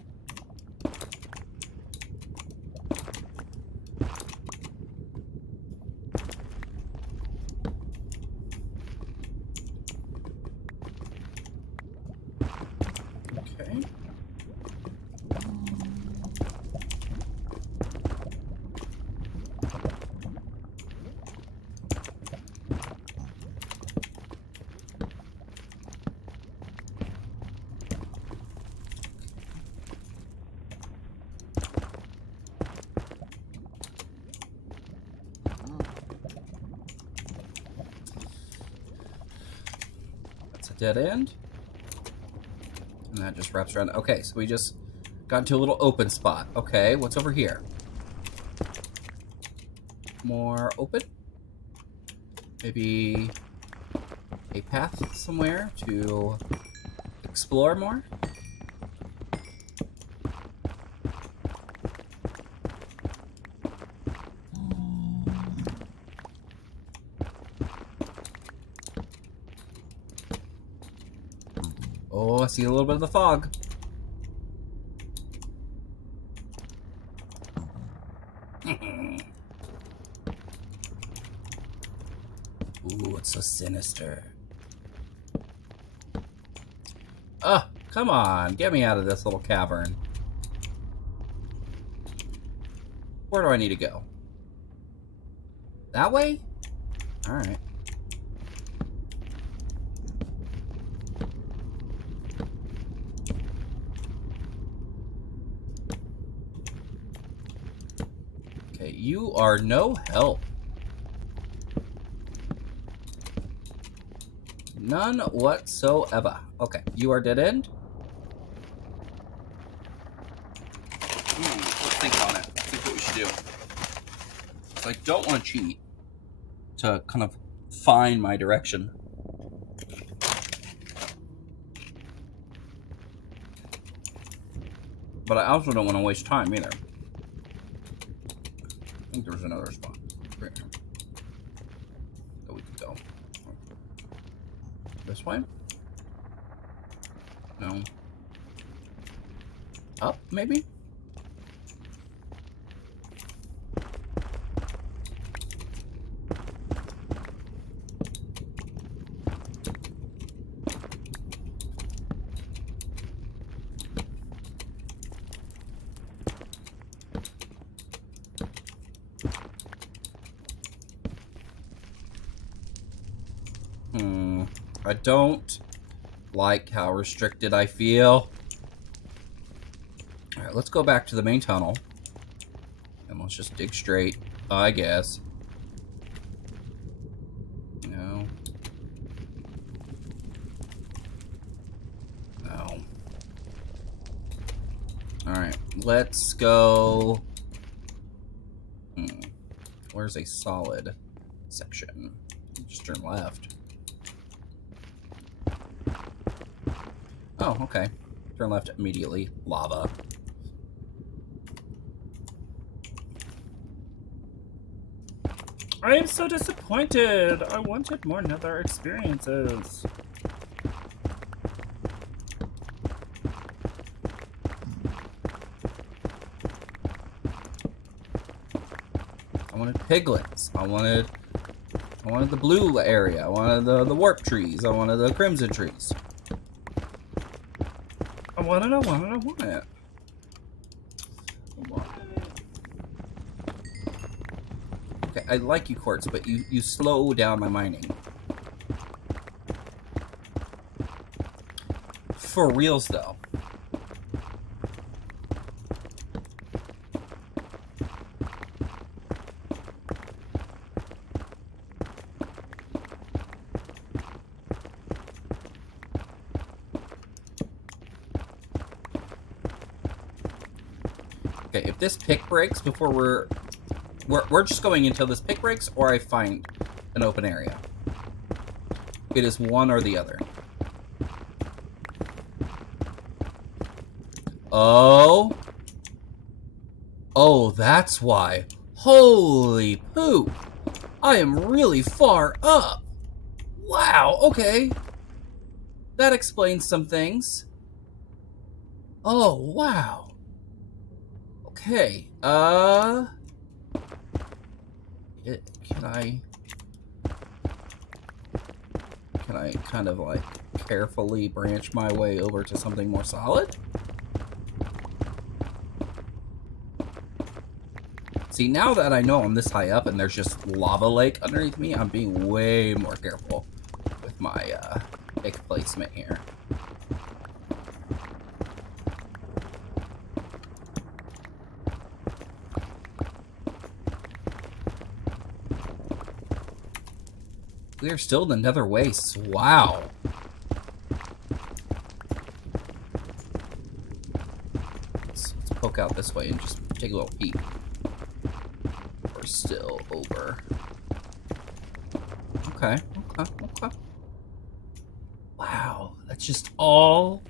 dead end. And that just wraps around. Okay, so we just got into a little open spot. Okay, what's over here? More open? Maybe a path somewhere to explore more? Oh, I see a little bit of the fog. Ooh, it's so sinister. Oh, come on. Get me out of this little cavern. Where do I need to go? That way? Alright. Okay, you are no help. None whatsoever. Okay, you are dead end? Let's think on it. Let's think what we should do. So I don't want to cheat to kind of find my direction. But I also don't want to waste time either. I think there's another spot right here that we could go. This way? No. Up, maybe? I don't like how restricted I feel. Alright, let's go back to the main tunnel. And let's just dig straight, I guess. No. No. Alright, let's go... Where's a solid section? Just turn left. Oh, okay. Turn left immediately. Lava. I am so disappointed. I wanted more nether experiences. I wanted piglets. I wanted the blue area. I wanted the warp trees. I wanted the crimson trees. I want it. Okay, I like you, Quartz, but you slow down my mining. For reals, though. Okay, if this pick breaks before we're just going until this pick breaks or I find an open area. It is one or the other. Oh. Oh, that's why. Holy poop. I am really far up. Wow, okay. That explains some things. Oh, wow. Okay, can I kind of like carefully branch my way over to something more solid? See, now that I know I'm this high up and there's just lava lake underneath me, I'm being way more careful with my pick placement here. We are still in the nether wastes. Wow. poke out this way and just take a little peek. We're still over. Okay, okay. Wow, that's just all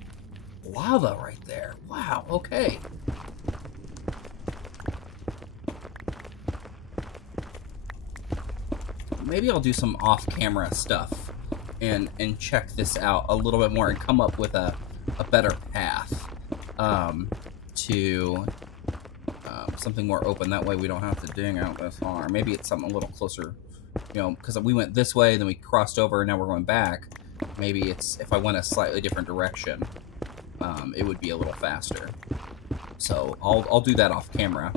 lava right there. Wow, okay. Maybe I'll do some off-camera stuff and check this out a little bit more and come up with a better path to something more open. That way we don't have to dig out this far. Maybe it's something a little closer, you know, because we went this way, then we crossed over, and now we're going back. Maybe it's, if I went a slightly different direction, it would be a little faster. So I'll do that off camera.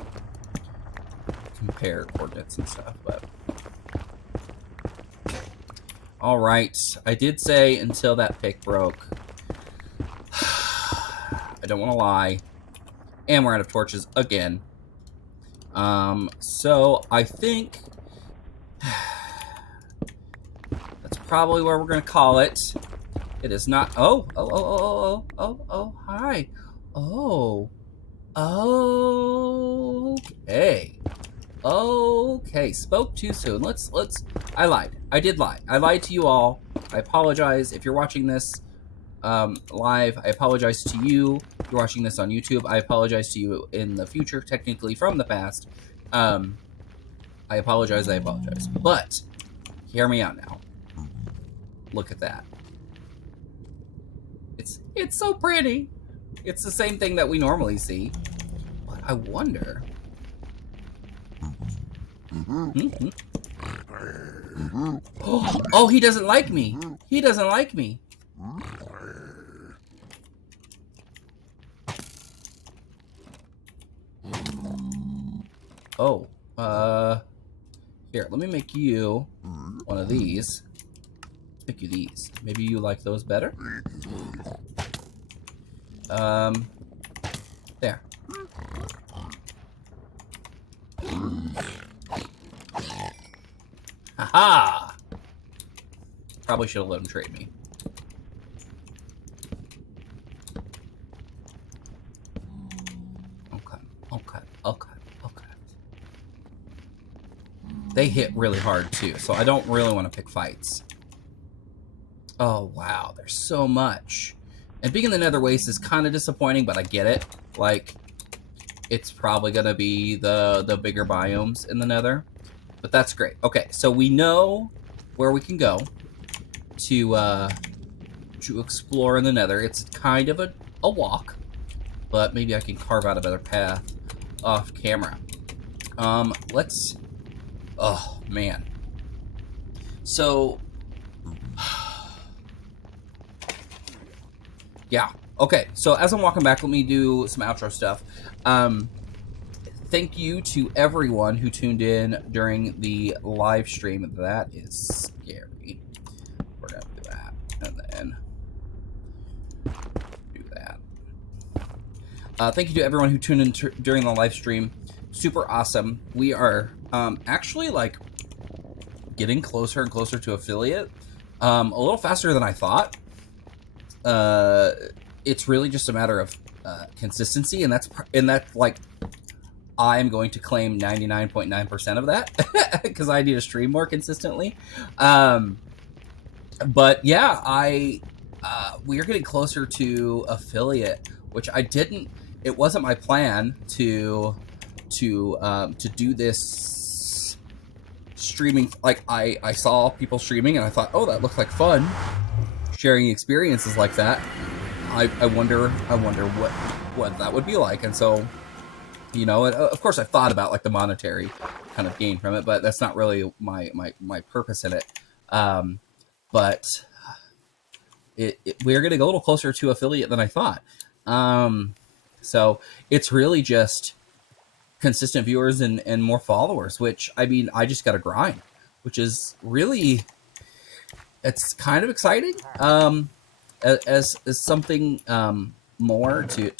Compare coordinates and stuff, but... Alright, I did say until that pick broke. I don't want to lie. And we're out of torches again. So I think that's probably where we're going to call it. It is not... Oh, hi. Okay. Okay, spoke too soon. Let's I lied. I did lie. I lied to you all. I apologize if you're watching this live. I apologize to you if you're watching this on YouTube. I apologize to you in the future, technically from the past. I apologize. But hear me out now. Look at that. It's so pretty. It's the same thing that we normally see. But I wonder... Oh, he doesn't like me. He doesn't like me. Oh, here, let me make you one of these. Let's make you these. Maybe you like those better? There. Haha! Probably should have let him trade me. Okay. They hit really hard too, so I don't really want to pick fights. Oh wow, there's so much. And being in the Nether Waste is kind of disappointing, but I get it. Like, it's probably gonna be the bigger biomes in the Nether. But that's great. Okay, so we know where we can go to explore in the Nether. It's kind of a walk, but maybe I can carve out a better path off camera. Let's... Oh, man. So... Yeah. Okay, so as I'm walking back, let me do some outro stuff. Thank you to everyone who tuned in during the live stream. That is scary. We're going to do that. And then do that. Thank you to everyone who tuned in during the live stream. Super awesome. We are actually, like, getting closer and closer to affiliate. A little faster than I thought. It's really just a matter of consistency, and that's like... I'm going to claim 99.9% of that because I need to stream more consistently. But yeah, we are getting closer to affiliate, which I didn't. It wasn't my plan to do this streaming. Like I saw people streaming and I thought, oh, that looks like fun. Sharing experiences like that. I wonder what that would be like, and so. You know, of course, I thought about like the monetary kind of gain from it, but that's not really my purpose in it. But we're getting a little closer to affiliate than I thought. So it's really just consistent viewers and more followers, which I mean, I just got to grind, which is really, it's kind of exciting. As something more to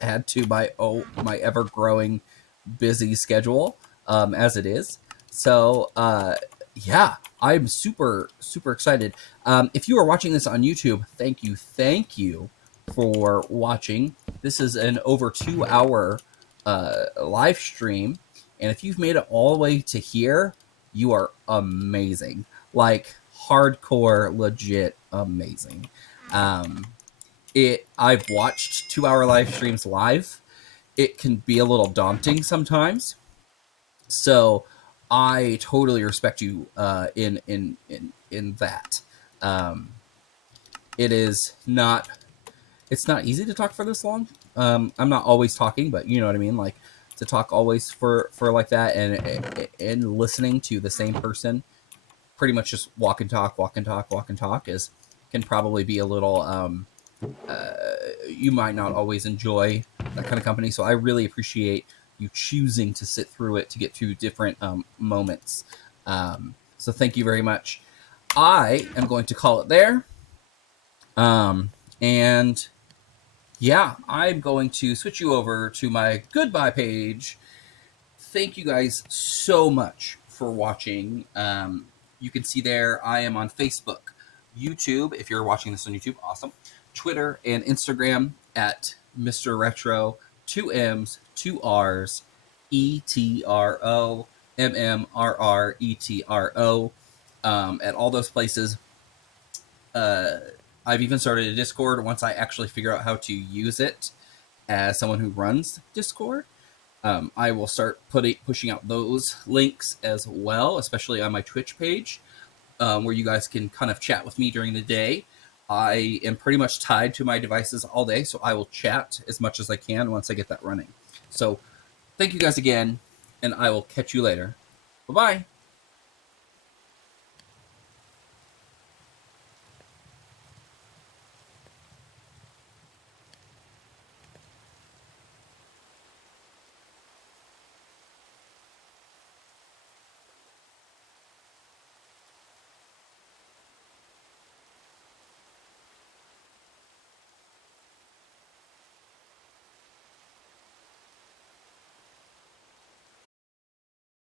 add to my ever growing busy schedule as it is. So yeah, I'm super excited. If you are watching this on YouTube, thank you for watching. This is an over 2-hour live stream. And if you've made it all the way to here, you are amazing. Like hardcore, legit amazing. I've watched 2-hour live streams live. It can be a little daunting sometimes. So I totally respect you in that. Um, it is not it's not easy to talk for this long. I'm not always talking, but you know what I mean. Like to talk always for like that, and listening to the same person, pretty much just walk and talk, walk and talk, walk and talk is can probably be a little. You might not always enjoy that kind of company, so I really appreciate you choosing to sit through it to get through different moments. So thank you very much. I am going to call it there. And yeah, I'm going to switch you over to my goodbye page. Thank you guys so much for watching. You can see there I am on Facebook, YouTube, if you're watching this on YouTube, awesome. Twitter and Instagram at Mr. Retro, 2 M's, 2 R's, ETRO, MMRRETRO. At all those places. I've even started a Discord once I actually figure out how to use it as someone who runs Discord. I will start pushing out those links as well, especially on my Twitch page, where you guys can kind of chat with me during the day. I am pretty much tied to my devices all day, so I will chat as much as I can once I get that running. So thank you guys again, and I will catch you later. Bye-bye.